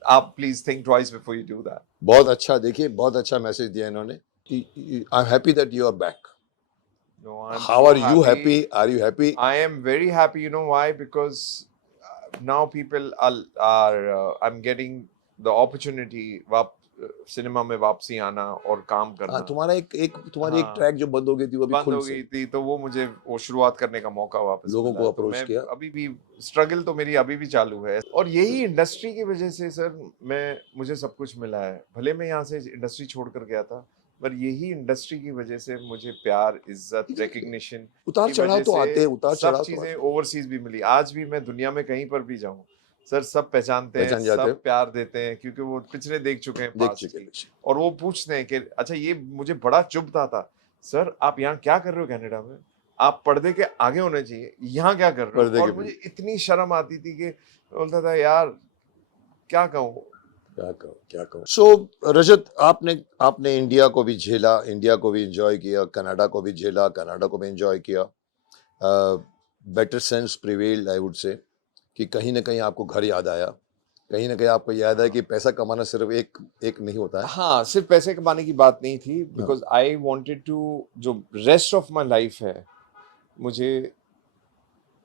आप please think twice before you do that. बहुत अच्छा, देखिए बहुत अच्छा मैसेज दिया इन्होंने। I am happy that you are back. No, I'm how so are you happy. Happy? Are you happy? I am very happy. You know why? Because now people I'm getting the opportunity cinema में वापसी आना और काम हाँ, करना। तुम्हारी एक हाँ, ट्रैक जो बंद हो गई थी वो अभी बंद खुल हो से गई थी, तो वो मुझे वो शुरुआत करने का मौका वापस लोगों मिला को है। तो अप्रोच मैं किया। अभी भी स्ट्रगल तो मेरी अभी भी चालू है, और यही इंडस्ट्री की वजह से सर मुझे सब कुछ मिला है। भले मैं यहाँ से इंडस्ट्री छोड़कर गया था, पर यही इंडस्ट्री की वजह से मुझे प्यार, इज्जत, रिकग्निशन उतार की चढ़ाव वजह तो आते हैं, से उतार सब चढ़ाव तो चीजें आते हैं। ओवरसीज भी मिली। आज भी मैं दुनिया में कहीं पर भी जाऊं सर, सब पहचानते हैं, पहचान जाते सब हैं, प्यार देते हैं, क्योंकि वो पिछले देख चुके हैं देख पास्ट चुके की। हैं। और वो पूछते हैं कि अच्छा ये मुझे बड़ा चुभता था, सर आप यहाँ क्या कर रहे हो कनाडा में, आप पर्दे के आगे होने चाहिए, यहाँ क्या कर रहे पर्दे हो। के और मुझे इतनी शर्म आती थी कि बोलता था यार क्या कहूँ। क्या कहो। सो रजत, आपने इंडिया को भी झेला, इंडिया को भी एंजॉय किया, कनाडा को भी झेला, कनाडा को भी एंजॉय किया। Better sense prevailed, I would say, कि कहीं ना कहीं आपको घर याद आया, कहीं ना कहीं आपको याद है कि पैसा कमाना सिर्फ एक नहीं होता है। हाँ, सिर्फ पैसे कमाने की बात नहीं थी, बिकॉज आई वांटेड टू, जो रेस्ट ऑफ माई लाइफ है, मुझे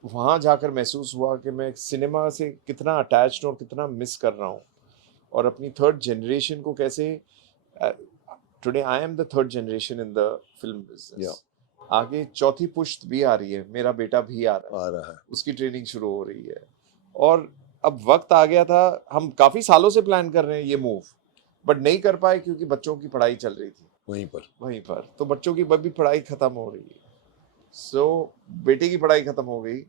वहाँ जाकर महसूस हुआ कि मैं सिनेमा से कितना अटैच्ड हूँ और कितना मिस कर रहा हूँ, और अपनी थर्ड जनरेशन को कैसे, today I am the third generation in the film business. आगे चौथी पुश्त भी आ रही है, मेरा बेटा भी आ रहा है, उसकी ट्रेनिंग शुरू हो रही है, और अब वक्त आ गया था। हम काफी सालों से प्लान कर रहे हैं ये मूव, बट नहीं कर पाए क्योंकि बच्चों की पढ़ाई चल रही थी वहीं पर। तो बच्चों की भी पढ़ाई खत्म हो रही है। सो बेटे की पढ़ाई खत्म हो गई,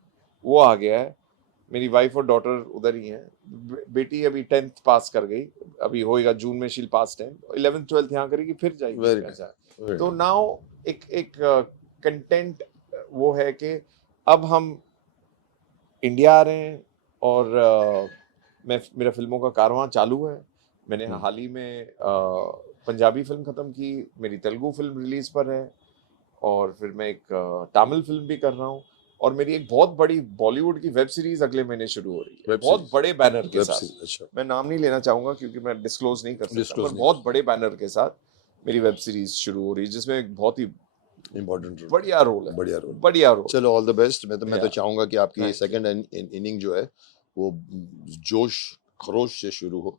वो आ गया है। मेरी वाइफ और डॉटर उधर ही हैं। बेटी अभी 10th पास कर गई, अभी होएगा जून में, शील पास 10th, 11th 12th यहाँ करेगी, फिर जाएगी। तो नाउ एक कंटेंट वो है कि अब हम इंडिया आ रहे हैं, और मेरा फिल्मों का कारवां चालू है। मैंने हाल ही में पंजाबी फिल्म खत्म की, मेरी तेलुगु फिल्म रिलीज पर है, और फिर मैं एक तमिल फिल्म भी कर रहा हूँ, और मेरी एक बहुत बड़ी बॉलीवुड की वेब सीरीज अगले महीने शुरू हो रही है, बहुत बड़े बैनर के साथ। अच्छा। मैं नाम नहीं लेना चाहूंगा क्योंकि मैं डिस्क्लोज नहीं कर सकता, पर बहुत बड़े बैनर के साथ मेरी वेब सीरीज शुरू हो रही है, जिसमें एक बहुत ही इम्पोर्टेंट बढ़िया रोल है। बढ़िया रोल। चलो, ऑल द बेस्ट। मैं तो चाहूंगा कि आपकी सेकंड इनिंग जो है वो जोश खरोश से शुरू हो,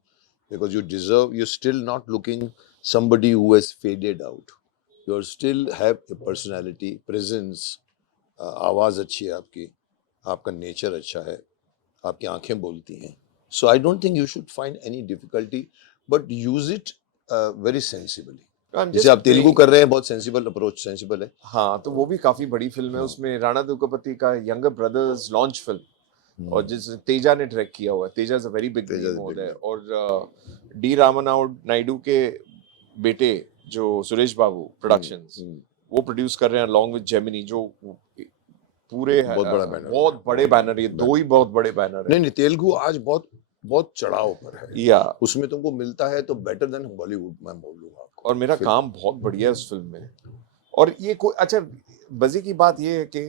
because you deserve, you still not looking somebody who has faded out. You still have a personality, presence, आवाज़ अच्छी है आपकी, आपका नेचर अच्छा है, आपकी आंखें बोलती हैं। So I don't think you should find any difficulty, but use it very sensibly. जैसे आप तेलुगु कर रहे हैं, बहुत सेंसिबल अप्रोच, सेंसिबल है। हाँ, तो वो भी काफी बड़ी फिल्म है। उसमें राणा दुग्गपति का यंगर ब्रदर्स लॉन्च फिल्म, और जिस तेजा ने डायरेक्ट किया हुआ है। Teja is a very big name होता है, और डी रामानाउड नायडू के बेटे जो सुरेश बाबू प्रोडक्शंस, वो प्रोड्यूस कर रहे हैं अलॉन्ग विद जेमिनी, जो पूरे बहुत बड़े बैनर, ये दो ही बहुत बड़े बैनर है। नहीं, तेलुगु आज बहुत चढ़ाव पर है, या उसमें तुमको मिलता है तो बेटर देन बॉलीवुड, मैं बोलूंगा आपको। और मेरा काम बहुत बढ़िया है उस फिल्म में। और ये कोई अच्छा मजे की बात ये है कि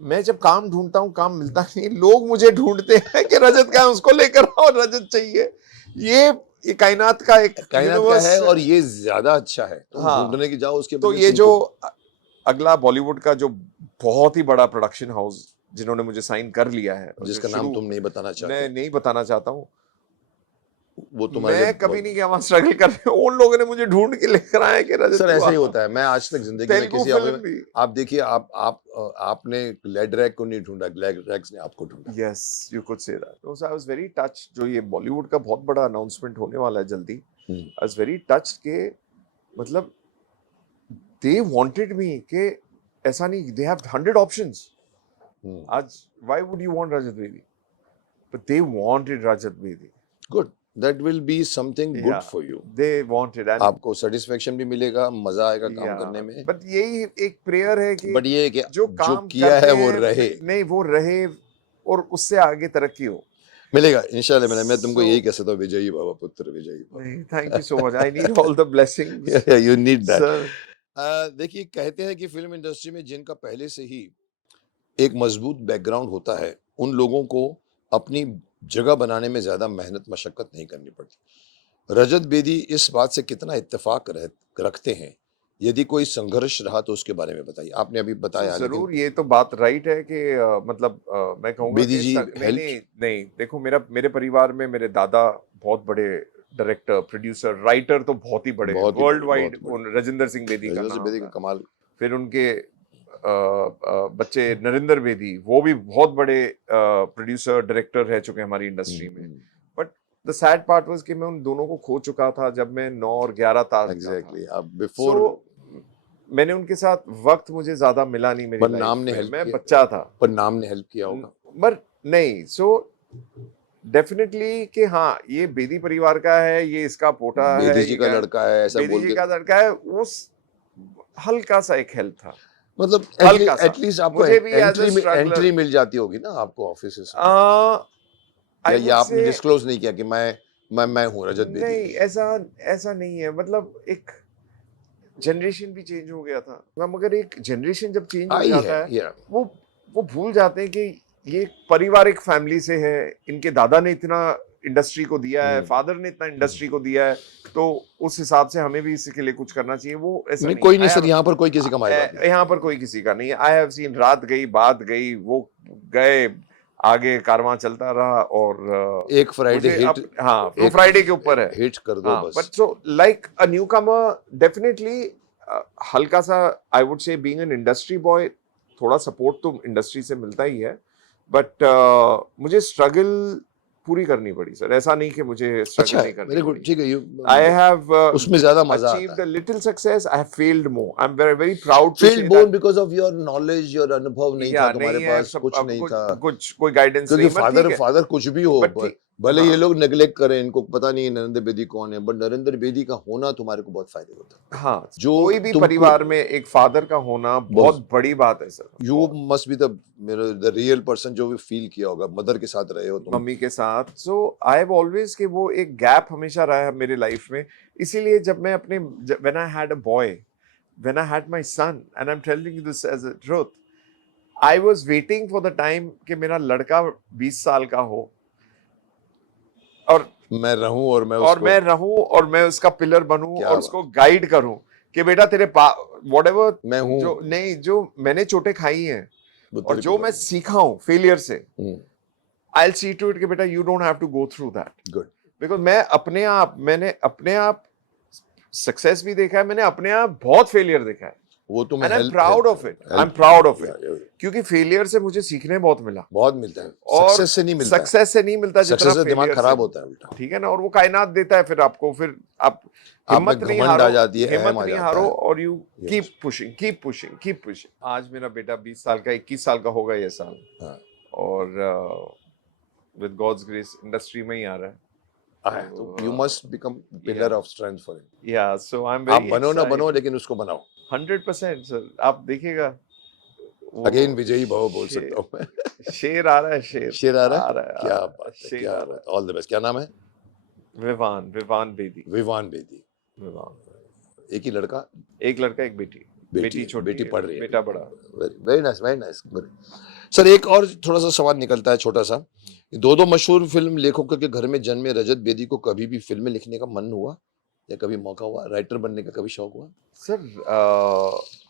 मैं जब काम ढूंढता हूँ काम मिलता नहीं, लोग मुझे ढूंढते हैं कि रजत कहाँ है, उसको लेकर आओ, रजत चाहिए। ये कायनात का एक कायनात का यूनिवर्स है और ये ज्यादा अच्छा है, तुम हाँ। ढूंढने की जाओ उसके तो बदले ये जो तुमको अगला बॉलीवुड का जो बहुत ही बड़ा प्रोडक्शन हाउस जिन्होंने मुझे साइन कर लिया है और जो जिसका नाम शुरू तुम नहीं बताना मैं चाहते, नहीं बताना चाहता हूँ, वो तुम्हारे मैं लिए कभी नहीं गया वहां स्ट्रगल कर रहे, उन लोगों ने मुझे ढूंढ के लेकर आए कि रजत सर तू ऐसा ही आ। होता है। मैं आज तक जिंदगी में तेलुगु किसी फिल्म भी आप देखिए, आपने लेड रैग को नहीं ढूंढा, लेड रैग्स ने आपको ढूंढा। Yes you could say that. So I was very touch, जो ये बॉलीवुड का बहुत बड़ा अनाउंसमेंट होने वाला है जल्दी, हम्म, आई वाज वेरी टच के मतलब दे वांटेड मी के ऐसा नहीं, दे हैव 100 ऑप्शंस। हम्म, आज why would you want Rajat Bedi, but they wanted Rajat Bedi. Good, that will be something good Yeah, for you. they wanted and आपको satisfaction भी मिलेगा, मजा आएगा काम yeah, करने में। but यही एक प्रेयर है कि बट ये है कि जो जो काम किया करते है वो हैं रहे, नहीं वो रहे और उससे आगे तरक्की हो। मिलेगा इंशाल्लाह। मैं तुमको So यही कह सकता हूँ, विजयी भव पुत्र विजयी नहीं, थैंक यू सो भव। Much, I need all the blessings you need that. Sir. देखिए, कहते हैं कि फिल्म इंडस्ट्री में जिनका पहले से ही एक मजबूत बैकग्राउंड होता है, उन लोगों को अपनी जगह बनाने में ज्यादा मेहनत मशक्कत नहीं करनी पड़ती। रजत बेदी इस बात से कितना इत्तेफाक रखते हैं? यदि कोई संघर्ष रहा तो उसके बारे में बताइए। आपने अभी सो बताया, लेकिन जरूर ये तो बात राइट है कि मतलब मैं कहूँगा बेदी कि जी नहीं हेल्प। नहीं नहीं, देखो मेरे परिवार में मेरे दादा बहुत बड़े डायरेक्टर, प्रोड्यूसर, राइटर तो बहुत ही बड़े, बहुत ही वर्ल्ड बड़े, वाइड बहुत बड़े। राजेंद्र सिंह बेदी का रजत नाम बेदी का था। कमाल। फिर उनके बच्चे नरेंद्र बेदी, वो भी बहुत बड़े प्रोड्यूसर डायरेक्टर रह चुके हैं हमारी इंडस्ट्री में। But the sad part was कि मैं उन दोनों को खो चुका था जब मैं 9 और 11 साल का था। एग्जैक्टली, आप सो बिफोर। मैंने उनके साथ वक्त मुझे ज्यादा मिला नहीं मेरी पर नाम लाइफ ने में, हेल्प मैं किया, बच्चा था। पर नाम ने हेल्प किया होगा। पर नहीं, सो डेफिनेटली कि हाँ ये बेदी परिवार का है, ये इसका पोटा है, बेदी जी ये का लड़का है ऐसा बेदी बोल जी के, का लड़का है, उस हल्का सा एक हेल्प था, मतलब हल्का सा। एटलीस्ट आपको मुझे भी एज अ स्ट्रगलर एंट्री मिल जाती होगी ना आपको ऑफिस में। आई या ये वुड आपने से डिस्क्लोज नहीं किया कि मैं हूँ रजत बेदी? नहीं, ऐसा ऐसा नहीं है, मतलब एक जनरेशन भी चेंज हो गया था ना, मगर एक जनरेशन जब चेंज हो आई है, जाता है या वो वो भूल जाते हैं कि ये एक पारिवारिक फैमिली से है, इनके दादा ने इतना इंडस्ट्री को दिया है, फादर ने इतना इंडस्ट्री को दिया है, तो उस हिसाब से हमें भी इसके लिए कुछ करना चाहिए। वो ऐसा नहीं, नहीं कोई नहीं है। सर, यहाँ पर कोई किसी का माई बाप नहीं। यहाँ पर कोई किसी का नहीं है। आई हैव सीन, रात गई बात गई, वो गए, आगे कारवां चलता रहा और एक फ्राइडे मुझे हिट, हाँ वो फ्राइडे के ऊपर है। हिट कर दो हाँ बस। But so like a new Qamar definitely हल्का सा आई वुड से बीइंग एन इंडस्ट्री बॉय थोड़ा सपोर्ट तो इंडस्ट्री से मिलता ही है, बट मुझे स्ट्रगल पूरी करनी पड़ी सर, ऐसा नहीं कि मुझे अच्छा स्ट्रगल नहीं है, करनी वेरी गुड, पड़ी। ठीक है। I have उसमें ज्यादा मजा achieved आता a है। little success. I have failed more. I'm very very proud to field say born that. Because of your knowledge, your अनुभव नहीं था या तुम्हारे नहीं है पास, सब, कुछ अब नहीं कुछ था। कुछ कोई गाइडेंस क्योंकि नहीं, बट ठीक है। फादर कुछ भी हो, बट ठीक, भले ये हाँ लोग नेग्लेक्ट करें, इनको पता नहीं है नरेंद्र बेदी कौन है, बट नरेंद्र बेदी का होना तुम्हारे को बहुत फायदे होता है। हाँ, जो कोई भी तुमको परिवार में एक फादर का होना बहुत बड़ी बात है sir. You must be the real person जो भी फील किया होगा, मदर के साथ रहे हो तुम। मम्मी के साथ। सो आई हैव ऑलवेज कि वो एक गैप हमेशा रहा है मेरे लाइफ में। इसीलिए जब मैं अपने when I had a boy, when I had my son, and I am telling you this as a truth, I was waiting for the time कि मेरा लड़का 20 साल का हो और मैं रहूं और मैं उसका पिलर बनूं क्या और उसको गाइड करूं कि बेटा तेरे व्हाटएवर मैं हूं, जो नहीं, जो मैंने चोटें खाई हैं वो और तेरे जो को मैं सीखा हूं फेलियर से, हूं। I will see to it कि बेटा you don't have to go through that. Good. Because मैंने अपने आप सक्सेस भी देखा है, मैंने अपने आप बहुत फेलियर देखा है, वो तुम्हें and I M help proud of it, I am proud of it, क्योंकि फेलियर से मुझे सीखने बहुत मिला बहुत मिलता है, और सक्सेस से नहीं मिलता है। सक्सेस से नहीं मिलता जितना सक्सेस से दिमाग फेलियर से। खराब होता है उल्टा। ठीक है ना, और वो कायनात देता है फिर आपको, फिर आप आप में हिम्मत नहीं घमंड हारो, आ जाती है, अहम हिम्मत आ नहीं जाता हारो, है। और you Yes. Keep pushing keep pushing keep pushing. आज मेरा बेटा 20 साल का, 21 साल का होगा ये साल, हाँ। और विद गॉड्स ग्रेस इंडस्ट्री में ही आ रहा है। तो you must become pillar of strength for him. या सो आई एम आप वेरी बनो ना बनो, लेकिन उसको बनाओ। 100% सर, आप देखिएगा वो अगेन विजयी भव बोल शेर- सकता हूँ मैं। शेर आ रहा है, शेर शेर आ रहा आ है, रहा है, क्या आ रहा है, बात है, शेर क्या आ रहा बात। All the best. क्या नाम है? है। विवान विवान बेदी। विवान बेदी। विवान, एक ही लड़का? एक लड़का एक बेटी। बेटी छोटी बेटी है, पढ़ रही है, बेटा बड़ा। Very nice, very nice. Sir एक और थोड़ा सा सवाल निकलता है छोटा सा, दो मशहूर फिल्म लेखकों के घर में जन्मे रजत बेदी को कभी भी फिल्में लिखने का मन हुआ या कभी मौका हुआ, राइटर बनने का कभी शौक हुआ? सर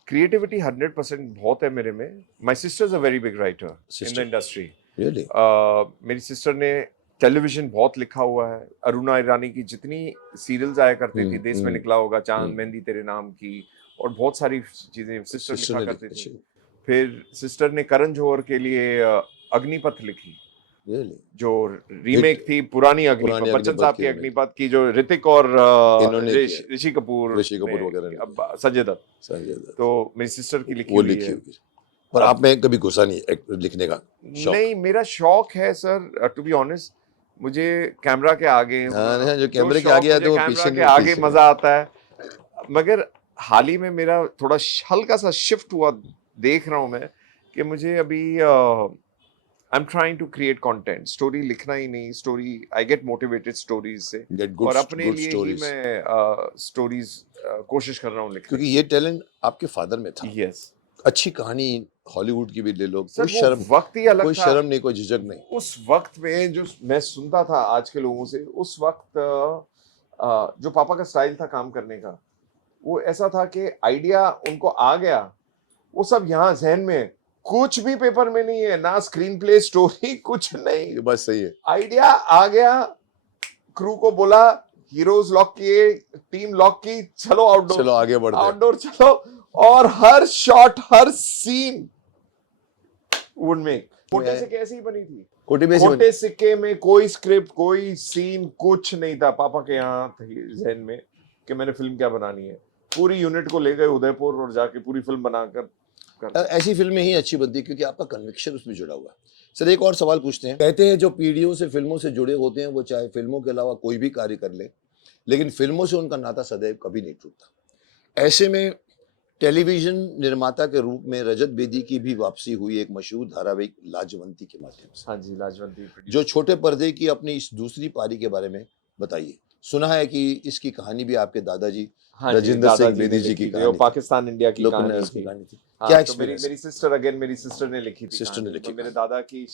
क्रिएटिविटी 100% बहुत है मेरे में। My sister is a very big writer in the Sister. Industry. Really? मेरी सिस्टर ने टेलीविजन बहुत लिखा हुआ है। अरुणा ईरानी की जितनी सीरियल्स आया करती थी, देश में निकला होगा, चांद मेहंदी तेरे नाम की, और बहुत सारी चीजें सिस्टर सिस्टर लिखा ने करती लिखी। थी। फिर सिस्टर ने करण जौहर के लिए अग्निपथ लिखी, रियली? जो रीमेक थी पुरानी अग्निपथ, पुरानी बच्चन अग्निपथ साहब की की remake। अग्निपथ की, जो ऋतिक और इन्होंने किया, ऋषि कपूर ऋषि कपूर ने वगैरह ने अब किया। संजय दत्त, संजय दत्त। तो मेरी सिस्टर की लिखी वो हुई लिखी है। हुई, पर आप में कभी घुसा नहीं लिखने का शौक? नहीं, मेरा शौक है सर, टू बी ऑनेस्ट, मुझे कैमरा के आगे होना, हाँ, जो जो कैमरे के शौक आगे आते मुझे वो कैमरा पीछे के नहीं, आगे पीछे मजा आता है। मगर हाल ही में मेरा थोड़ा हल्का सा शिफ्ट हुआ, देख रहा हूं मैं कि मुझे अभी I am trying to create content, story लिखना ही नहीं, story I get motivated stories से, गेट और गुड अपने गुड लिए ही स्टोरीज, मैं स्टोरीज कोशिश कर रहा हूँ लिखने क्योंकि ये टैलेंट आपके फादर में था। की। यस अच्छी कहानी हॉलीवुड की भी ले लो, सर, वो वक्त ही अलग कोई था। शर्म नहीं, कोई झिझक नहीं। उस वक्त में जो मैं सुनता था आज के लोगों से, उस वक्त जो पापा का स्टाइल था काम करने का, वो ऐसा था कि आइडिया उनको आ गया, वो सब यहाँ जहन में है। कुछ भी पेपर में नहीं है, ना स्क्रीन प्ले, स्टोरी, कुछ नहीं। ये बात सही है। आइडिया आ गया, क्रू को बोला, हीरोज लॉक किए, टीम लॉक की, चलो आउटडोर, चलो आगे बढ़ते हैं। आउटडोर चलो, और हर शॉट, हर सीन वुड मेक। कोटे से कैसे ही बनी थी, कोटी में खोटे सिक्के में कोई स्क्रिप्ट, कोई सीन, कुछ नहीं था। पापा के यहाँ जहन में कि मैंने फिल्म क्या बनानी है, पूरी यूनिट को ले गए उदयपुर और जाके पूरी फिल्म बनाकर ऐसी फिल्में ही अच्छी बनती है क्योंकि आपका कन्विक्शन उसमें जुड़ा हुआ है। सर एक और सवाल पूछते हैं, कहते हैं जो पीढ़ियों से फिल्मों से जुड़े होते हैं वो चाहे फिल्मों के अलावा कोई भी कार्य कर ले, लेकिन फिल्मों से उनका नाता सदैव कभी नहीं टूटता। ऐसे में टेलीविजन निर्माता के रूप में रजत बेदी की भी वापसी हुई एक मशहूर धारावाहिक लाजवंती के माध्यम से। हाँ जी, लाजवंती। जो छोटे पर्दे की अपनी इस दूसरी पारी के बारे में बताइए। सुना है कि इसकी कहानी भी आपके दादाजी राजेंद्र सिंह बेदी जी की कहानी, पाकिस्तान इंडिया की कहानी थी। क्या क्या एक्सपीरियंस? मेरी सिस्टर, अगेन मेरी सिस्टर ने लिखी थी। सिस्टर ने लिखी तो मेरे दादा की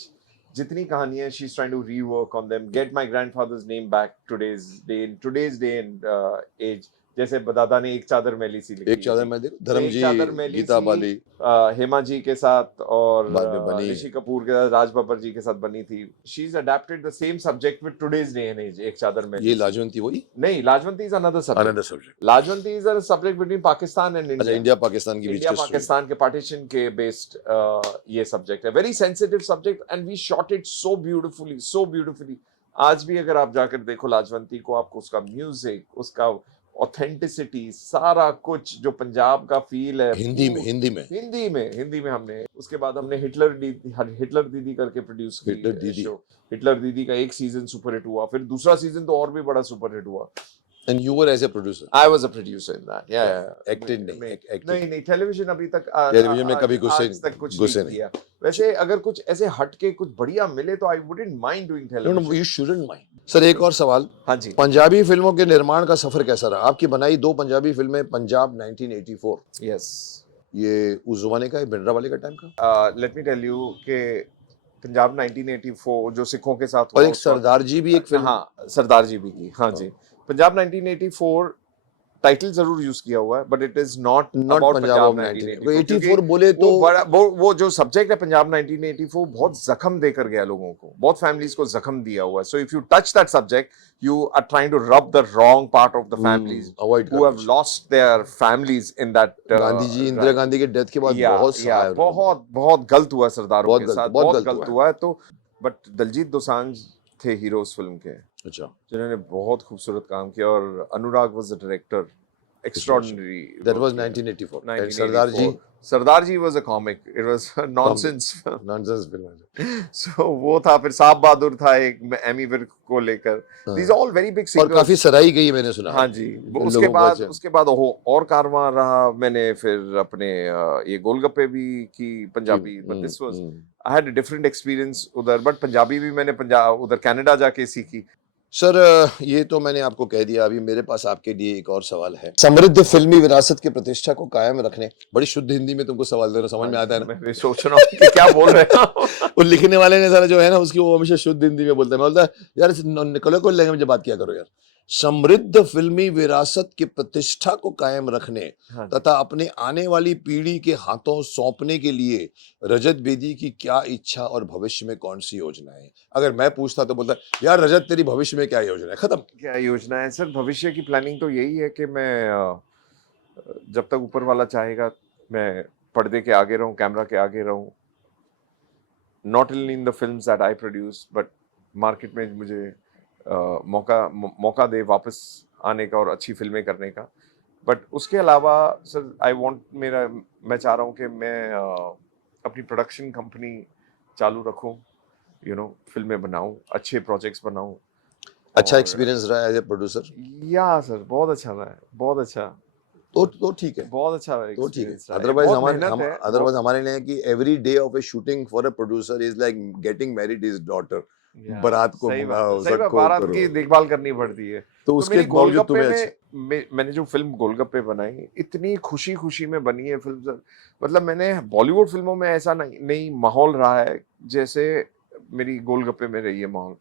जितनी कहानियां, she is trying to rework on them, get my grandfather's name back today's day and age. जैसे दादा ने एक चादर मैली सी लिखी, एक चादर में देखो, धर्म जी, चादर मैली गीता बाली, हेमा जी के साथ और बाद में बनी ऋषि कपूर के साथ, राज बब्बर जी के साथ बनी थी। She is adapted the same subject with today's day and age, Ek Chadar Maili. ये लाजवंती वही? नहीं, Lajwanti is another subject. Lajwanti is a subject between Pakistan and अच्छा, इंडिया। इंडिया पाकिस्तान की बीच इंडिया की story। पाकिस्तान के पार्टीशन के बेस्ड ये सब्जेक्ट है, very sensitive subject, and we shot it so beautifully, so beautifully. आज भी अगर आप जाकर देखो लाजवंती को, आपको उसका म्यूजिक, उसका ऑथेंटिसिटी, सारा कुछ जो पंजाब का फील है, हिंदी में हमने उसके बाद हमने हिटलर दीदी करके प्रोड्यूस की हिटलर दीदी। शो। हिटलर दीदी का एक सीजन सुपर हिट हुआ, फिर दूसरा सीजन तो और भी बड़ा सुपर हिट हुआ। And you were as a producer? I was a producer in that. Yeah. Acted नहीं, टेलीविजन अभी तक टेलीविजन में कभी आज तक कुछ नहीं किया। वैसे अगर कुछ ऐसे हटके कुछ बढ़िया मिले तो I wouldn't mind doing television. No, you shouldn't mind. Sir एक और सवाल, हाँ जी, पंजाबी फिल्मों के निर्माण का सफर कैसा रहा? आपकी बनाई 2 पंजाबी फिल्में, पंजाब 1984, yes. ये उस जमाने का है, भिंडरावाले का टाइम का? Let me tell you कि पंजाब 1984 जो सिखों के साथ और हुआ, एक सरदार जी भी एक फिल्म, हाँ, सरदार जी भी की, हाँ जी। पंजाब 1984 टाइटल जरूर यूज किया हुआ है, but it is not about Punjab 1984 बोले तो वो जो सब्जेक्ट है पंजाब 1984 बहुत जख्म देकर गया लोगों को, बहुत फैमिलीज को जख्म दिया हुआ है। So if you touch that subject, you are trying to rub the wrong part of the families who have lost their families in that. Gandhi ji, Indira Gandhi के डेथ के बाद बहुत गलत हुआ सरदारों के साथ, बहुत गलत हुआ है। तो बट दलजीत दोसांझ थे हीरोज फिल्म के, अच्छा, जिन्होंने बहुत खूबसूरत काम किया, और Anurag was the director, extraordinary. That was 1984 and Sardar ji was a comic, it was nonsense film. So वो था। फिर साहब बहादुर था एक, एमी विर्क को लेकर, these all very big singers, और काफी सराही गई मैंने सुना। हाँ जी। उसके बाद और कारवां रहा। मैंने फिर अपने ये गोलगप्पे भी की Punjabi, but this was I had a different experience उधर, बट पंजाबी भी मैंने उधर कनाडा जाके सीखी। सर ये तो मैंने आपको कह दिया। अभी मेरे पास आपके लिए एक और सवाल है। समृद्ध फिल्मी विरासत की प्रतिष्ठा को कायम रखने, बड़ी शुद्ध हिंदी में तुमको सवाल दे रहा हूं, समझ हाँ में आता है जी, ना? मैं भी सोच रहा हूँ कि क्या बोल रहे हैं आप। वो लिखने वाले ने सारा जो है ना उसकी वो हमेशा शुद्ध हिंदी में बोलता है। मैं बोलता है, यार निकोलो को लैंग्वेज में बात किया करो यार। समृद्ध फिल्मी विरासत की प्रतिष्ठा को कायम रखने हाँ जी। तथा अपने आने वाली पीढ़ी के हाथों सौंपने के लिए रजत बेदी की क्या इच्छा और भविष्य में कौन सी योजना है? अगर मैं पूछता तो बोलता, यार रजत तेरी भविष्य में क्या योजना है? खत्म। क्या योजना है सर? भविष्य की प्लानिंग तो यही है कि मैं जब तक ऊपर वाला चाहेगा मैं पर्दे के आगे रहूं, कैमरा के आगे रहूं, not only in the films that I produce but market में मुझे मौका दे वापस आने का और अच्छी फिल्में करने का। बट उसके अलावा सर आई वांट मैं चाह रहा हूँ कि मैं अपनी प्रोडक्शन कंपनी चालू रखूं, फिल्में बनाऊं, अच्छे प्रोजेक्ट्स बनाऊं। अच्छा और एक्सपीरियंस रहा है एज ए प्रोड्यूसर? या सर बहुत अच्छा रहा है, बहुत अच्छा, तो ठीक है। बहुत अच्छा तो ठीक है। एक्सपीरियंस रहा है। अदरवाइज बहुत हमारे मेहनत हम है, अदरवाइज हमारे लिए है कि every day of A shooting for a producer is like getting married his daughter. या बारात को सही बात है, मंगाओ, सही बात। सबको बारात करो, की देखभाल करनी पड़ती है। तो तो उसके मेरी बावजूद गोलगप्पे तुम्हें अच्छा। में मैंने जो फिल्म गोलगप्पे बनाई, इतनी खुशी खुशी में बनी है फिल्म सर। मतलब मैंने बॉलीवुड फिल्मों में ऐसा नहीं माहौल रहा है जैसे मेरी गोलगप्पे में रही है माहौल।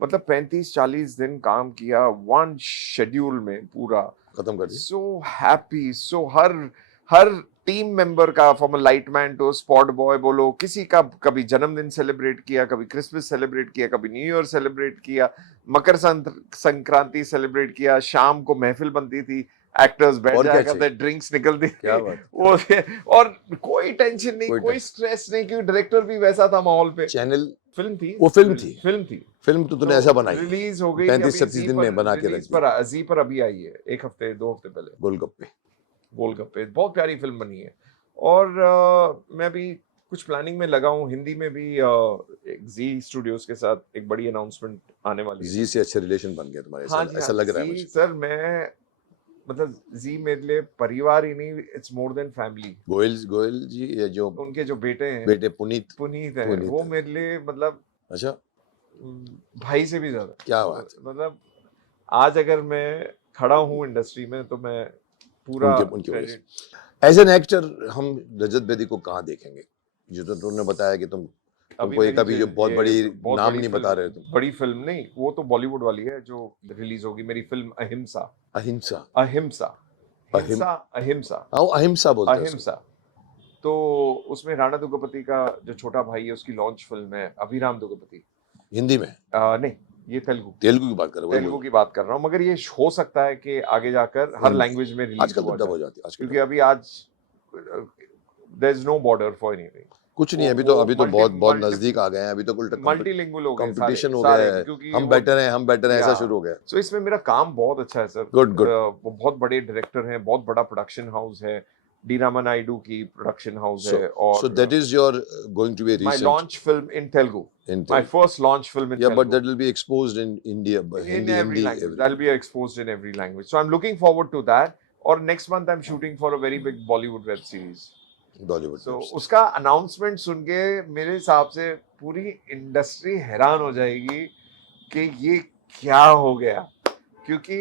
मतलब 35-40 दिन काम किया वन शेड्यूल में पूरा। खत्म कर दिया। सो हैप्पी, सो हर हर टीम मेंबर का, from lightman to spot boy बोलो, किसी का कभी जन्मदिन सेलिब्रेट किया, कभी क्रिसमस सेलिब्रेट किया, कभी न्यू ईयर सेलिब्रेट किया, मकर संक्रांति सेलिब्रेट किया। शाम को महफिल बनती थी, एक्टर्स बैठ और जाया क्या करते, चाहिए? ड्रिंक्स निकलती क्या थी बात, क्या वो। बात। और कोई टेंशन नहीं, कोई कोई स्ट्रेस नहीं, क्योंकि डायरेक्टर भी वैसा था माहौल पे। चैनल, फिल्म थी, वो फिल्म थी। फिल्म थी। फिल्म तो तूने तो ऐसा बनाई है, रिलीज हो गई, पैंतीस अभी छत्तीस दिन में बना के रख दी। जी पर अभी आई है, एक हफ्ते 2 हफ्ते पहले। गोलगप्पे। गोलगप्पे बहुत प्यारी फिल्म बनी है। और मैं भी कुछ प्लानिंग में लगा हूँ, हिंदी में भी एक जी स्टूडियोज के साथ एक बड़ी अनाउंसमेंट आने वाली है जी से जल्दी। अच्छे रिलेशन बन गया तुम्हारे, हाँ ऐसा जी, हाँ ऐसा जी। लग रहा है जी मुझे। सर, मैं मतलब जी मेरे लिए परिवार ही नहीं, it's more than family. Goyal Goyal ji, ये जो उनके जो बेटे हैं, बेटे पुनीत। पुनीत है, पुनीत वो है। मेरे लिए मतलब अच्छा, भाई से भी ज्यादा। क्या बात है। मतलब आज अगर मैं खड़ा हूँ इंडस्ट्री में तो मैं पूरा उनके उनकी वजह क्रेडिट। से एज एन एक्टर हम रजत बेदी को कहाँ देखेंगे? जो तो तुमने बताया कि अभी तुमको एक मेरी अभी जो बहुत ये बड़ी बहुत नाम नहीं बता रहे तुम। बड़ी फिल्म नहीं, वो तो बॉलीवुड वाली है जो रिलीज होगी, मेरी फिल्म अहिंसा। अहिंसा। अहिंसा, अहिम हिंसा, अहिंसा, हाँ, वो अहिंसा बोलते हैं उसको। अहिंसा। तो उसमें राणा दुग्गपति का जो छोटा भाई है, उसकी लॉन्च फिल्म है, अभिराम दुग्गपति। हिंदी में? नहीं, ये तेलुगु, तेलुगु की बात कर रहे हो, वही तेलुगु बोल। की बात कर रहा हूँ। मगर ये हो सकता है कि आगे जाकर हर हिंदी लैंग्वेज में रिलीज आजकल तो हुआ डब जाए, हो जाती है, आजकल क्योंकि डब। अभी आज there is no border for anything. कुछ नहीं है, वो अभी तो मल्टी बहुत बहुत मल्टी नजदीक आ गए हैं। अभी तो उल्टा मल्टीलिंगुअल हो गए सारे कंपटीशन हो गया सारे, है। क्योंकि हम वो बेटर हैं, हम बेटर हैं, या ऐसा शुरू हो गया। सो इसमें मेरा काम बहुत अच्छा है सर। Good good. वो बहुत बड़े डायरेक्टर हैं, बहुत बड़ा प्रोडक्शन हाउस है, डी रामा नायडू की प्रोडक्शन हाउस So है। so और that is your going to be a my recent launch film in Telugu, in my Telugu. First launch film in Yeah, but Telugu, that will be exposed in India, but in Hindi, every Hindi, language, every that'll be exposed in every language, so I'm looking forward to that. और next month I'm shooting for a very big Bollywood web series. Bollywood So web series. उसका announcement सुन के मेरे हिसाब से पूरी industry हैरान हो जाएगी कि ये क्या हो गया, क्योंकि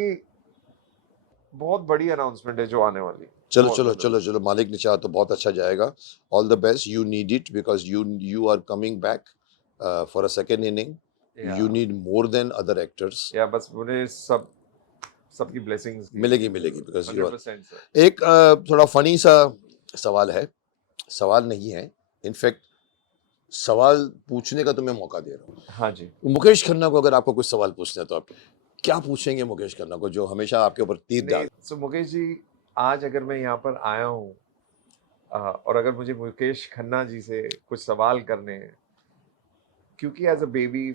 बहुत बड़ी अनाउंसमेंट है जो आने वाली। चलो बहुत चलो ज्यादा। चलो चलो, मालिक ने चाहा तो बहुत अच्छा जाएगा। All the best. You need it because you are coming back for a second inning. या You need more than other actors. बस मुझे सबकी ब्लेसिंग्स की मिलेगी मिलेगी because you are 100% सर। एक थोड़ा फनी सा सवाल है। सवाल नहीं है, इनफैक्ट सवाल पूछने का तुम्हें मौका दे रहा हूँ। हाँ जी। मुकेश खन्ना को अगर आपको कुछ सवाल पूछना है तो आप क्या पूछेंगे मुकेश खन्ना को, जो हमेशा आपके ऊपर तीर नहीं, डाल। सो मुकेश जी, आज अगर मैं यहाँ पर आया हूँ और अगर मुझे मुकेश खन्ना जी से कुछ सवाल करने हैं, क्योंकि एज अ बेबी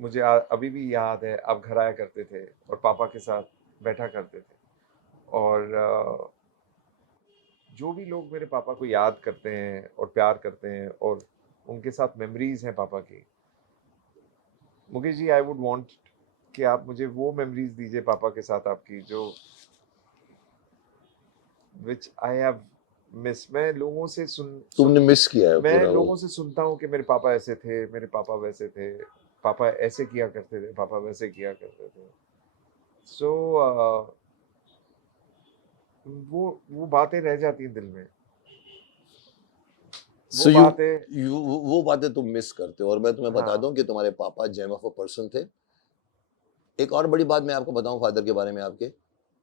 मुझे अभी भी याद है, आप घर आया करते थे और पापा के साथ बैठा करते थे। और जो भी लोग मेरे पापा को याद करते हैं और प्यार करते हैं और उनके साथ मेमोरीज हैं पापा की, Mukesh ji, I would want कि आप मुझे वो मेमोरीज दीजिए पापा के साथ आपकी, जो विच आई हैव मिस। मैं लोगों से तुमने मिस किया है मैं पूरा वो। लोगों से सुनता हूँ कि मेरे पापा ऐसे थे, मेरे पापा वैसे थे, पापा ऐसे किया करते थे, पापा वैसे किया करते थे। सो वो बातें रह जाती हैं दिल में, सो वो बातें। वो बातें तुम मिस करते हो। और मैं तुम्हें बता हाँ दूं कि तुम्हारे पापा जेम ऑफ अ पर्सन थे। एक और बड़ी बात मैं आपको बताऊं फादर के बारे में आपके,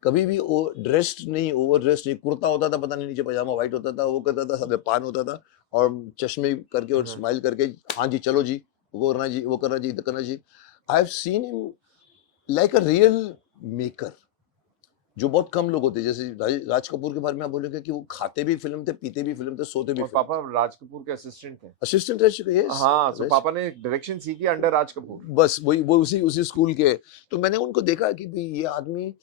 कभी भी वो ड्रेस्ड नहीं, ओवर ड्रेस्ड नहीं, कुर्ता होता था पता नहीं, नीचे पजामा व्हाइट होता था, वो करता था, सब पान होता था और चश्मे करके और हाँ स्माइल करके, हाँ जी चलो जी, वो करना जी, वो करना जी, इधर करना जी। I have seen him like a real maker, जो बहुत कम लोग होते हैं। जैसे राज कपूर के बारे में आप बोलोगे कि वो खाते भी फिल्म थे, पीते भी फिल्म थे, सोते भी और फिल्म पापा थे। राज कपूर के असिस्टेंट थे। असिस्टेंट रह चुके, यस। हाँ, सो पापा ने डायरेक्शन सीखी अंडर राज कपूर। बस वही, वो उसी उसी स्कूल के। तो मैंने उनको देखा कि भाई ये आदमी,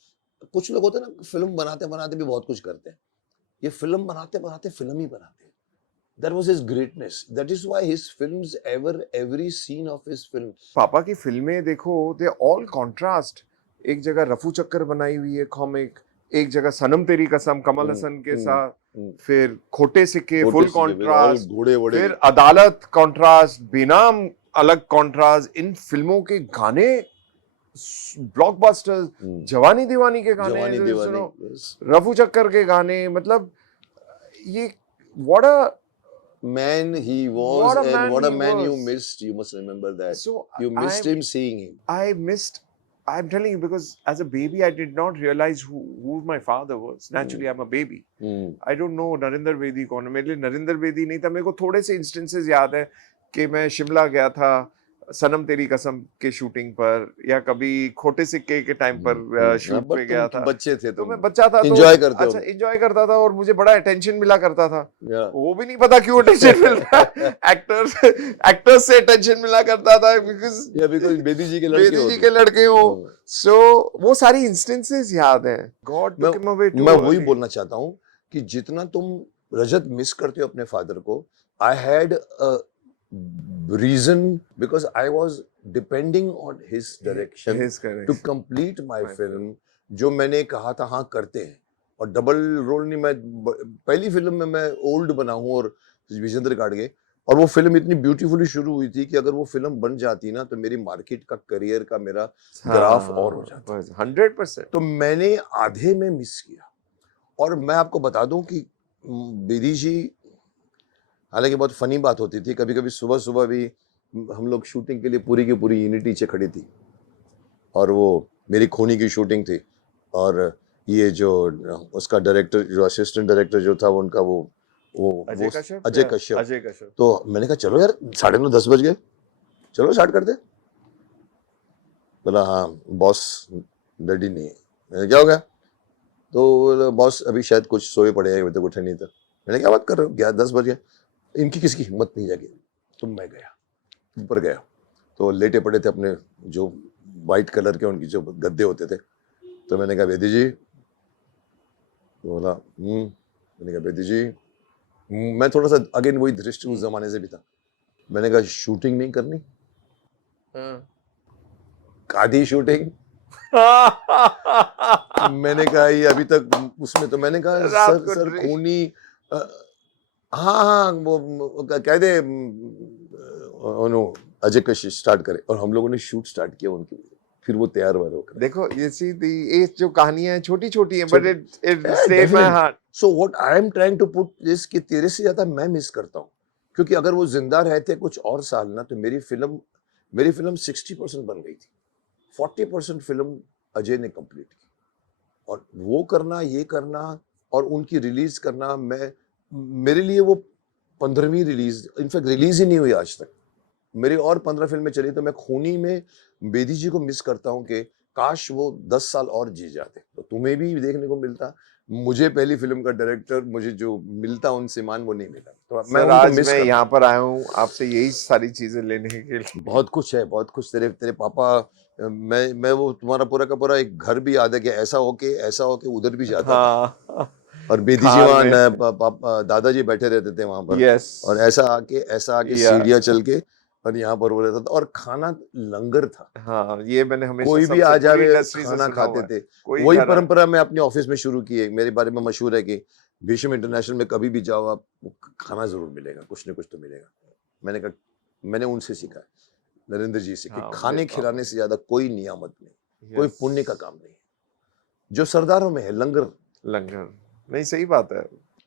कुछ लोग होते हैं ना फिल्म बनाते बनाते भी बहुत कुछ करते हैं, ये फिल्म बनाते बनाते फिल्म ही बनाते हैं। That was his greatness. That is why his films ever, every scene of his film. पापा की फिल्में देखो, दे ऑल कॉन्ट्रास्ट। एक जगह रफू चक्कर बनाई हुई है कॉमिक, एक जगह सनम तेरी कसम कमल हसन के साथ, फिर खोटे सिक्के फुल कॉन्ट्रास्ट, घोड़े वोड़े फिर अदालत कॉन्ट्रास्ट, बेनाम अलग कॉन्ट्रास्ट। इन फिल्मों के गाने ब्लॉकबस्टर्स, जवानी दीवानी के गाने, जवानी जो दीवानी, सुनो, yes. रफू चक्कर के गाने, मतलब ये what a Man he was, what a and man what a he man you was. missed. You must remember that. So You missed him seeing him. I missed. I'm telling you because as a baby I did not realize who my father was. Naturally, I'm a baby. I don't know Narendra Bedi कौन है। मेरे लिए नरेंद्र बेदी नहीं था। मेरे को थोड़े से इंस्टेंसेस याद है कि मैं शिमला गया था सनम तेरी कसम के शूटिंग पर, या कभी खोटे सिक्के के टाइम पर शूट पे गया था। बच्चे थे तो तुम, मैं बच्चा था, एंजॉय तो करते अच्छा हो। एंजॉय करता था और मुझे बड़ा अटेंशन मिला करता था। Yeah. वो भी नहीं पता क्यों अटेंशन मिल रहा है। एक्टर्स से अटेंशन मिला करता था because बेदी जी के लड़के बेदी हो जी तुम। के लड़के हो। सो वो सारी इंस्टेंसेस याद हैं। God took him away too मैं अर्ली। वही बोलना चाहता हूँ कि जितना तुम रजत मिस करते हो अपने फादर को, I had a reason because I was depending on his direction to complete my film. जो मैंने कहा था हाँ करते हैं, और डबल रोल नहीं, मैं पहली फिल्म में मैं ओल्ड बना हूँ और विजेंद्र गाडगे, और वो फिल्म इतनी ब्यूटीफुली शुरू हुई थी कि अगर वो फिल्म बन जाती ना तो मेरी मार्केट का, करियर का मेरा ग्राफ और हो जाता। 100%। तो मैंने आधे में मिस किया। और मैं आपको बता दूं कि बेदी जी, हालांकि बहुत फनी बात होती थी, कभी कभी सुबह सुबह भी हम लोग शूटिंग के लिए पूरी की पूरी यूनिट नीचे खड़ी थी, और वो मेरी खूनी की शूटिंग थी, और ये जो उसका डायरेक्टर, जो असिस्टेंट डायरेक्टर जो था उनका, वो अजय कश्यप। तो मैंने कहा चलो यार 9:30 10 बज गए, चलो स्टार्ट कर दे। बोला हाँ बॉस रेडी नहीं है। मैंने क्या हो गया? तो बॉस अभी शायद कुछ सोए पड़े हैं, अभी तक उठे नहीं था। मैंने क्या बात कर रहे हो, 10 बज गए, इनकी किसकी हिम्मत नहीं जागी। तो मैं गया, ऊपर गया, तो लेटे पड़े थे अपने जो वाइट कलर के उनकी जो गद्दे होते थे। तो मैंने कहा बेदी जी, तो बोला मैंने कहा बेदी जी, मैं थोड़ा सा अगेन वही दृष्टि उस जमाने से भी था। मैंने कहा शूटिंग नहीं करनी, आधी शूटिंग। मैंने कहा ये अभी तक उसमें, तो मैंने कहा सर खूनी, हाँ वो कह दे अजय कश्यप स्टार्ट करे, और हम लोगों ने शूट स्टार्ट किया उनकी, फिर वो तैयार हुआ होकर। देखो ये ये जो कहानियां हैं छोटी छोटी हैं, but it stayed my heart. So what I am trying to put is कि तेरे से ज्यादा मैं मिस करता हूँ, क्योंकि अगर वो जिंदा रहते कुछ और साल ना, तो मेरी फिल्म 60% बन गई थी। 40% फिल्म अजय ने कंप्लीट की, और वो करना, ये करना और उनकी रिलीज करना, मेरे लिए वो 15वीं रिलीज, इनफैक्ट रिलीज ही नहीं हुई आज तक। मेरी और 15 फिल्में चली। तो मैं खूनी में बेदी जी को मिस करता हूँ कि काश वो 10 साल और जी जाते, तो तुम्हें भी देखने को मिलता। मुझे पहली फिल्म का डायरेक्टर, मुझे जो मिलता उनसे मान, वो नहीं मिला। तो मैं आज मैं यहाँ पर आया हूँ आपसे यही सारी चीजें लेने के लिए। बहुत कुछ है, बहुत कुछ। तेरे पापा, मैं वो तुम्हारा पूरा का पूरा एक घर भी याद है कि ऐसा हो के उधर भी जाता था, और बेदी जी वहाँ, दादाजी बैठे रहते थे वहां पर, और ऐसा आके सीढ़ियाँ चल के, और यहाँ पर वो रहता था, और खाना लंगर था। हाँ, ये मैंने हमेशा कोई भी आ जावे खाना खाते थे। वही परंपरा मैं अपने ऑफिस में शुरू की है। मेरे बारे में मशहूर है कि भीष्म इंटरनेशनल में कभी भी जाओ आप, खाना जरूर मिलेगा, कुछ न कुछ तो मिलेगा। मैंने कहा मैंने उनसे सीखा है। नरेंद्र जी से कि हाँ, खाने बिल्कुल। खिलाने से ज्यादा कोई नियामत नहीं, कोई यस, पुण्य का काम नहीं, जो सरदारों में है लंगर। लंगर। नहीं, सही बात है।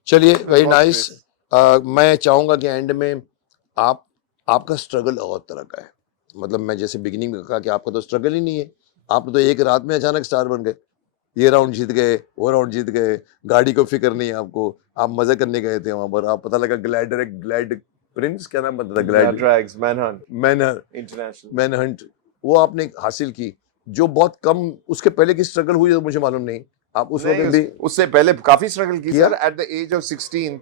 चलिए, वेरी गॉड्स नाइस। ग्रेस। मैं चाहूंगा कि एंड में आप आपका स्ट्रगल और तरह का है। मतलब मैं जैसे बिगिनिंग में कहा कि आपका तो स्ट्रगल ही नहीं है, आप तो एक रात में अचानक स्टार बन गए, ये राउंड जीत गए, वो राउंड जीत गए, गाड़ी को फिक्र नहीं है आपको, आप मजे करने गए थे वहां पर, आप पता लगा ग्लैडर, ग्लैड प्रिंस क्या नाम बनता था, glad drags, manhunt, man international. Manhunt, वो आपने हासिल की, जो बहुत कम। उसके पहले की स्ट्रगल हुई है मुझे मालूम नहीं, आप उस नहीं, वक्त भी उससे पहले काफी स्ट्रगल की किया। Sir. At the age of 16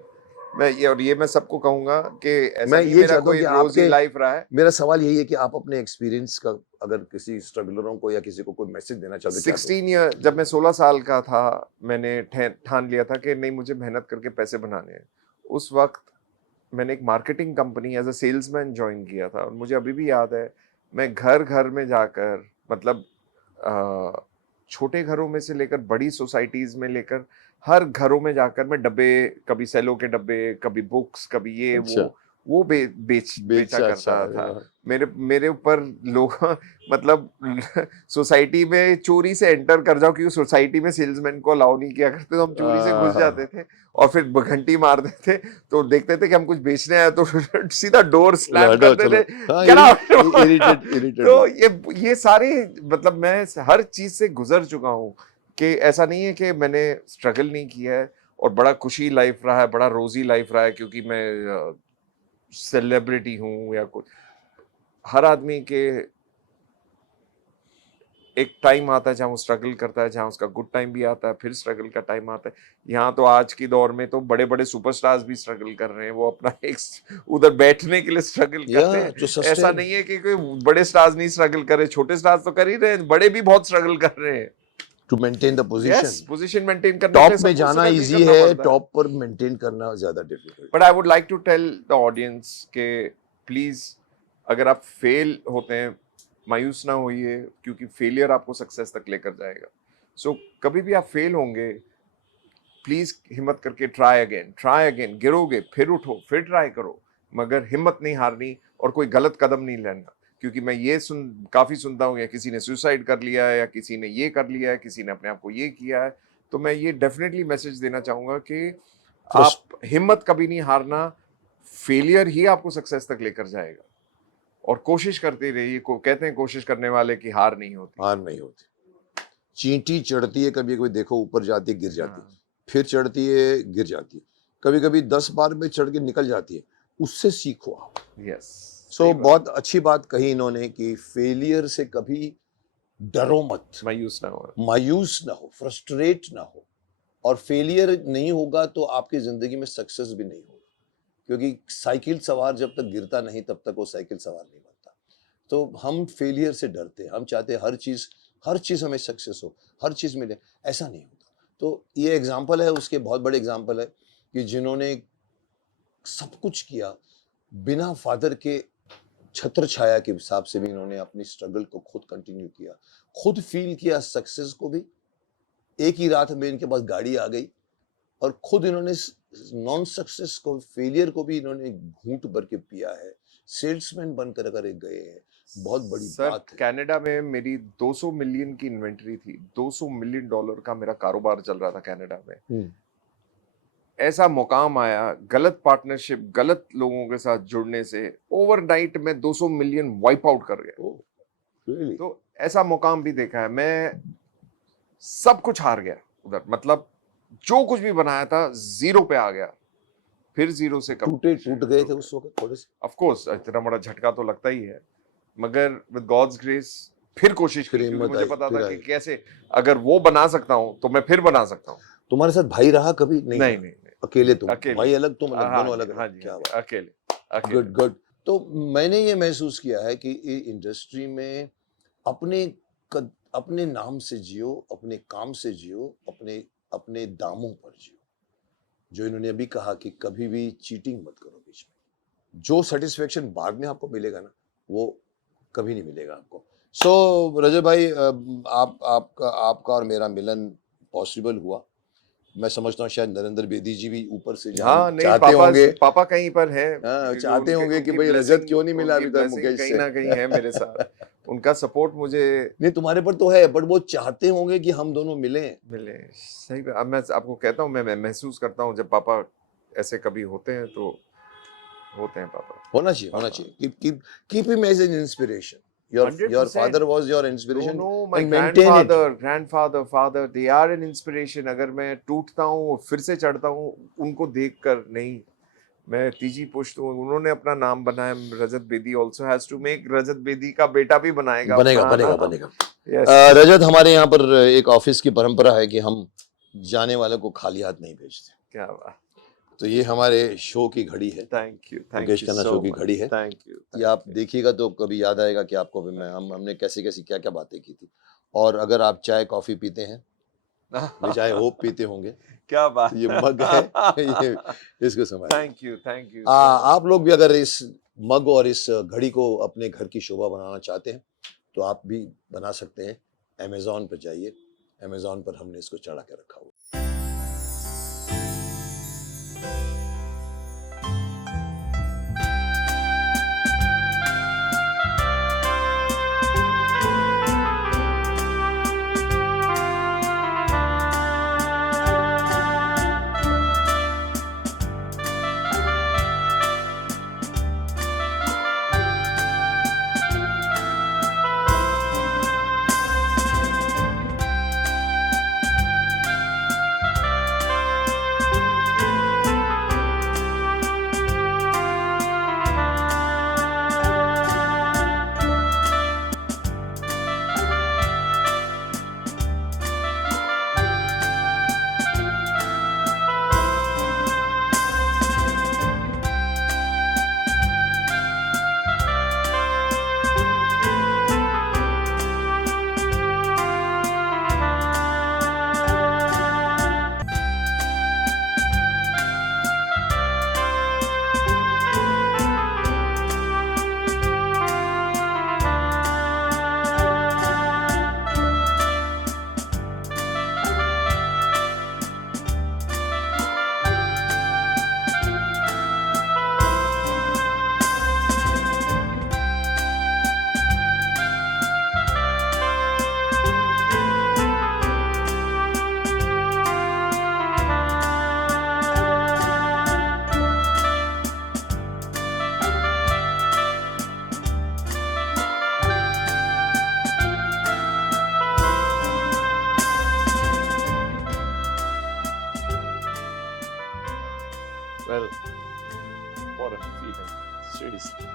मैं सबको कहूंगा कि ऐसा मैं नहीं ये मेरा चाहता हूँ कोई कि रोजी आपके, लाइफ रहा है। मेरा सवाल यही है कि आप अपने एक्सपीरियंस का अगर किसी स्ट्रगलरों को या किसी को कोई मैसेज देना चाहते, क्या तो? 16 ईयर जब मैं 16 साल का था, मैंने ठान लिया था कि नहीं, मुझे मेहनत करके पैसे बनाने हैं। उस वक्त मैंने एक marketing company as a salesman join किया था, और मुझे अभी भी याद है, मैं घर घर में जाकर, मतलब अ, छोटे घरों में से लेकर बड़ी सोसाइटीज में लेकर, हर घरों में जाकर मैं डब्बे, कभी सेलो के डब्बे, कभी बुक्स, कभी ये अच्छा, वो बेचा बेचा, अच्छा, करता अरे था। वाह। मेरे मेरे ऊपर लोग मतलब सोसाइटी में चोरी से एंटर कर जाओ, क्योंकि सोसाइटी में सेल्समैन को अलाउ नहीं किया करते, तो हम चोरी से घुस जाते हाँ, थे और फिर घंटी मारते थे। तो देखते थे कि हम कुछ बेचने आए, तो सीधा डोर स्लैम हटो करते चलो। थे, हाँ, गेट आउट। इरिटेट इरिटेट तो ये सारे, मतलब मैं हर चीज से गुजर चुका हूँ, कि ऐसा नहीं है कि मैंने स्ट्रगल नहीं किया है। और बड़ा खुशी लाइफ रहा है, बड़ा रोजी लाइफ रहा है, क्योंकि मैं सेलिब्रिटी हूँ या कुछ। हर आदमी के एक टाइम आता है जहाँ वो स्ट्रगल करता है, जहाँ उसका गुड टाइम भी आता है, फिर स्ट्रगल का टाइम आता है। यहाँ तो आज की दौर में तो बड़े बड़े सुपरस्टार्स भी स्ट्रगल कर रहे हैं, वो अपना एक उधर बैठने के लिए स्ट्रगल कर या रहे हैं। जो ऐसा सस्टेन नहीं है कि कोई बड़े स्टार्स नहीं स्ट्रगल कर रहे, छोटे स्टार्स तो कर ही रहे हैं, बड़े भी बहुत स्ट्रगल कर रहे हैं। To maintain the yes, position. Position maintain करने के लिए टॉप में सबको जाना स्ट्रगल इजी करना है, पड़ता है। टॉप पर मेंटेन करना ज्यादा difficult. But I would like to tell the audience के प्लीज, अगर आप फेल होते हैं, मायूस ना होइए, क्योंकि फेलियर आपको सक्सेस तक लेकर जाएगा। सो कभी भी आप फेल होंगे, प्लीज हिम्मत करके ट्राई अगेन, गिरोगे फिर उठो, फिर ट्राई करो, मगर हिम्मत नहीं हारनी और कोई गलत कदम नहीं लेना। क्योंकि मैं ये काफी सुनता हूँ, या किसी ने सुसाइड कर लिया है, या किसी ने ये कर लिया है, किसी ने अपने आप को ये किया है। तो मैं ये डेफिनेटली मैसेज देना चाहूंगा कि फ्रस्ट आप हिम्मत कभी नहीं हारना। फेलियर ही आपको सक्सेस तक लेकर जाएगा, और कोशिश करते रहिए। कहते हैं कोशिश करने वाले की हार नहीं होती। हार नहीं होती, चींटी चढ़ती है, कभी कभी देखो ऊपर जाती है, गिर जाती है, हाँ, फिर चढ़ती है, गिर जाती है, कभी कभी 10 बार में चढ़ के निकल जाती है, उससे सीखो आप। यस, सो सही बात। बहुत अच्छी बात कही इन्होंने कि फेलियर से कभी डरो मत, मायूस ना हो। मायूस ना हो, फ्रस्ट्रेट ना हो। और फेलियर नहीं होगा तो आपकी जिंदगी में सक्सेस भी नहीं होगा, क्योंकि साइकिल सवार जब तक गिरता नहीं तब तक वो साइकिल सवार नहीं बनता। तो हम फेलियर से डरते हैं, हम चाहते हैं हर चीज हमें सक्सेस हो, हर चीज मिले, ऐसा नहीं होता। तो ये एग्जाम्पल है उसके, बहुत बड़े एग्जाम्पल है कि जिन्होंने सब कुछ किया बिना फादर के छत्र छाया के हिसाब से भी, इन्होंने अपनी स्ट्रगल को खुद कंटिन्यू किया, खुद फील किया सक्सेस को भी। एक ही रात में इनके पास गाड़ी आ गई, और खुद इन्होंने नॉन सक्सेस को, फेलियर को भी इन्होंने घूंट भर के पिया है, सेल्समैन बनकर अगर एक गए हैं, बहुत बड़ी सर, बात है। कनाडा में मेरी 200 मिलियन की इन्वेंट्री थी, $200 मिलियन का मेरा कारोबार चल रहा था कनाडा में। ऐसा मुकाम आया, गलत पार्टनरशिप, गलत लोगों के साथ जुड़ने से ओवरनाइट में 200 मिलियन वाइप आउट कर गया। ओह, रियली? तो ऐसा मुकाम भी देखा है। मैं सब कुछ हार गया उधर, मतलब जो कुछ भी बनाया था जीरो पे आ गया, फिर जीरो से कब टूट गए थे उस वक्त थोड़े से? ऑफ कोर्स इतना बड़ा झटका तो लगता ही है, मगर विद गॉड्स ग्रेस फिर कोशिश फिर की, क्योंकि हिम्मत मुझे आई, पता था फिर कि आई। कैसे अगर वो बना सकता हूं तो मैं फिर बना सकता हूं। तुम्हारे साथ भाई रहा कभी? नहीं नहीं रहा? नहीं नहीं, अकेले तुम, अकेले। भाई अलग तुम अलग, हाँ दोनों जी, अलग अलग? हाँ जी, हाँ क्या जी, बात, अकेले, अकेले। Good good. तो मैंने ये महसूस किया है कि इंडस्ट्री में अपने अपने नाम से जियो, अपने काम से जियो, अपने अपने दामों पर जियो। जो इन्होंने अभी कहा कि कभी भी चीटिंग मत करो बीच में, जो सेटिस्फेक्शन बाद में आपको मिलेगा ना, वो कभी नहीं मिलेगा आपको। सो रजत भाई, आप आपका आपका और मेरा मिलन पॉसिबल हुआ, मैं समझता हूँ शायद नरेंद्र बेदी जी भी ऊपर से हाँ जहाँ नहीं, चाहते होंगे, पापा कहीं पर हैं, हाँ, क्योंकि चाहते उनके होंगे कि उनकी भाई रजत ब्लेसिंग क्यों नहीं मिला उनकी अभी तक ब्लेसिंग मुकेश कहीं से। ना कहीं है मेरे साथ। उनका सपोर्ट मुझे नहीं तुम्हारे पर तो है, बट वो चाहते होंगे कि हम दोनों मिलें। मिले। सही बात। अब मैं आपको कहता हूँ, मैं महसूस करता हूँ जब पापा ऐसे कभी होते हैं तो होते हैं पापा। होना चाहिए, होना पापा चाहिए। keep him as an inspiration. Your 100%। father was your No, inspiration no, my and maintain it. grandfather, father, they are an inspiration। अगर मैं टूटता हूँ फिर से चढ़ता हूँ उनको देखकर नहीं, मैं तीजी पुष्ट हूँ। उन्होंने अपना नाम बनाया। रजत Bedi also has to make, रजत बेदी का बेटा भी बनाएगा बनेगा अपना बनेगा नाम। बनेगा। Yes। रजत, हमारे यहाँ पर एक ऑफिस की परंपरा है कि हम जाने वाले को खाली हाथ नहीं भेजते। क्या बात। तो ये हमारे शो की घड़ी है, thank you Mukesh Khanna so show की much। घड़ी है। Thank you. ये आप देखिएगा तो कभी याद आएगा कि आपको भी हमने कैसी कैसी क्या क्या बातें की थी। और अगर आप चाय कॉफी पीते हैं, विच आई होप पीते होंगे, क्या बात। ये मग है, ये इसको समझ। थैंक यू आप लोग भी अगर इस मग और इस घड़ी को अपने घर की शोभा बनाना चाहते हैं तो आप भी बना सकते हैं। अमेज़न पर जाइए, अमेज़न पर हमने इसको चढ़ा के रखा हुआ। Well, what a feeling, seriously।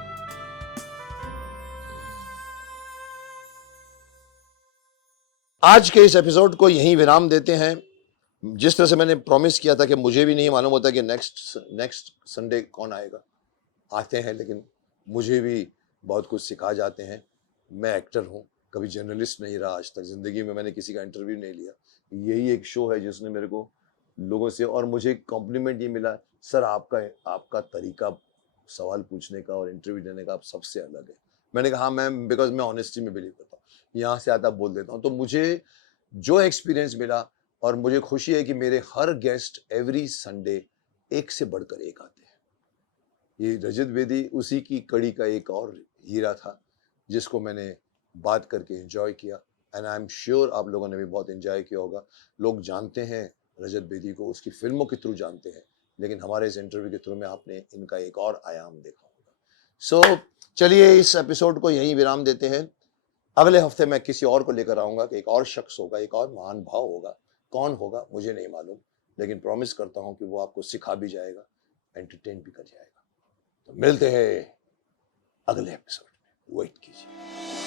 आज के इस एपिसोड को यहीं विराम देते हैं। जिस तरह से मैंने प्रॉमिस किया था कि मुझे भी नहीं मालूम होता कि नेक्स्ट संडे कौन आएगा। आते हैं लेकिन मुझे भी बहुत कुछ सिखा जाते हैं। मैं एक्टर हूँ, कभी जर्नलिस्ट नहीं रहा आज तक। ज़िंदगी में मैंने किसी का इंटरव्यू नहीं लिया। यही एक शो है जिसने मेरे को लोगों से, और मुझे कॉम्प्लीमेंट ये मिला, सर आपका तरीका सवाल पूछने का और इंटरव्यू देने का आप सबसे अलग है। मैंने कहा हाँ मैम, बिकॉज मैं ऑनेस्टी में बिलीव करता हूँ, यहाँ से आता बोल देता हूँ। तो मुझे जो एक्सपीरियंस मिला, और मुझे खुशी है कि मेरे हर गेस्ट एवरी संडे एक से बढ़कर एक आते हैं। ये रजत बेदी उसी की कड़ी का एक और हीरा था जिसको मैंने बात करके एंजॉय किया, एंड आई एम श्योर आप लोगों ने भी बहुत एंजॉय किया होगा। लोग जानते हैं रजत बेदी को उसकी फिल्मों के थ्रू जानते हैं, लेकिन हमारे इस इंटरव्यू के थ्रू में आपने इनका एक और आयाम देखा होगा। सो चलिए इस एपिसोड को यहीं विराम देते हैं। अगले हफ्ते मैं किसी और को लेकर आऊंगा कि एक और शख्स होगा, एक और महान भाव होगा। कौन होगा मुझे नहीं मालूम, लेकिन प्रॉमिस करता हूं कि वो आपको सिखा भी जाएगा, एंटरटेन भी कर जाएगा। तो मिलते हैं अगले एपिसोड में, वेट कीजिए।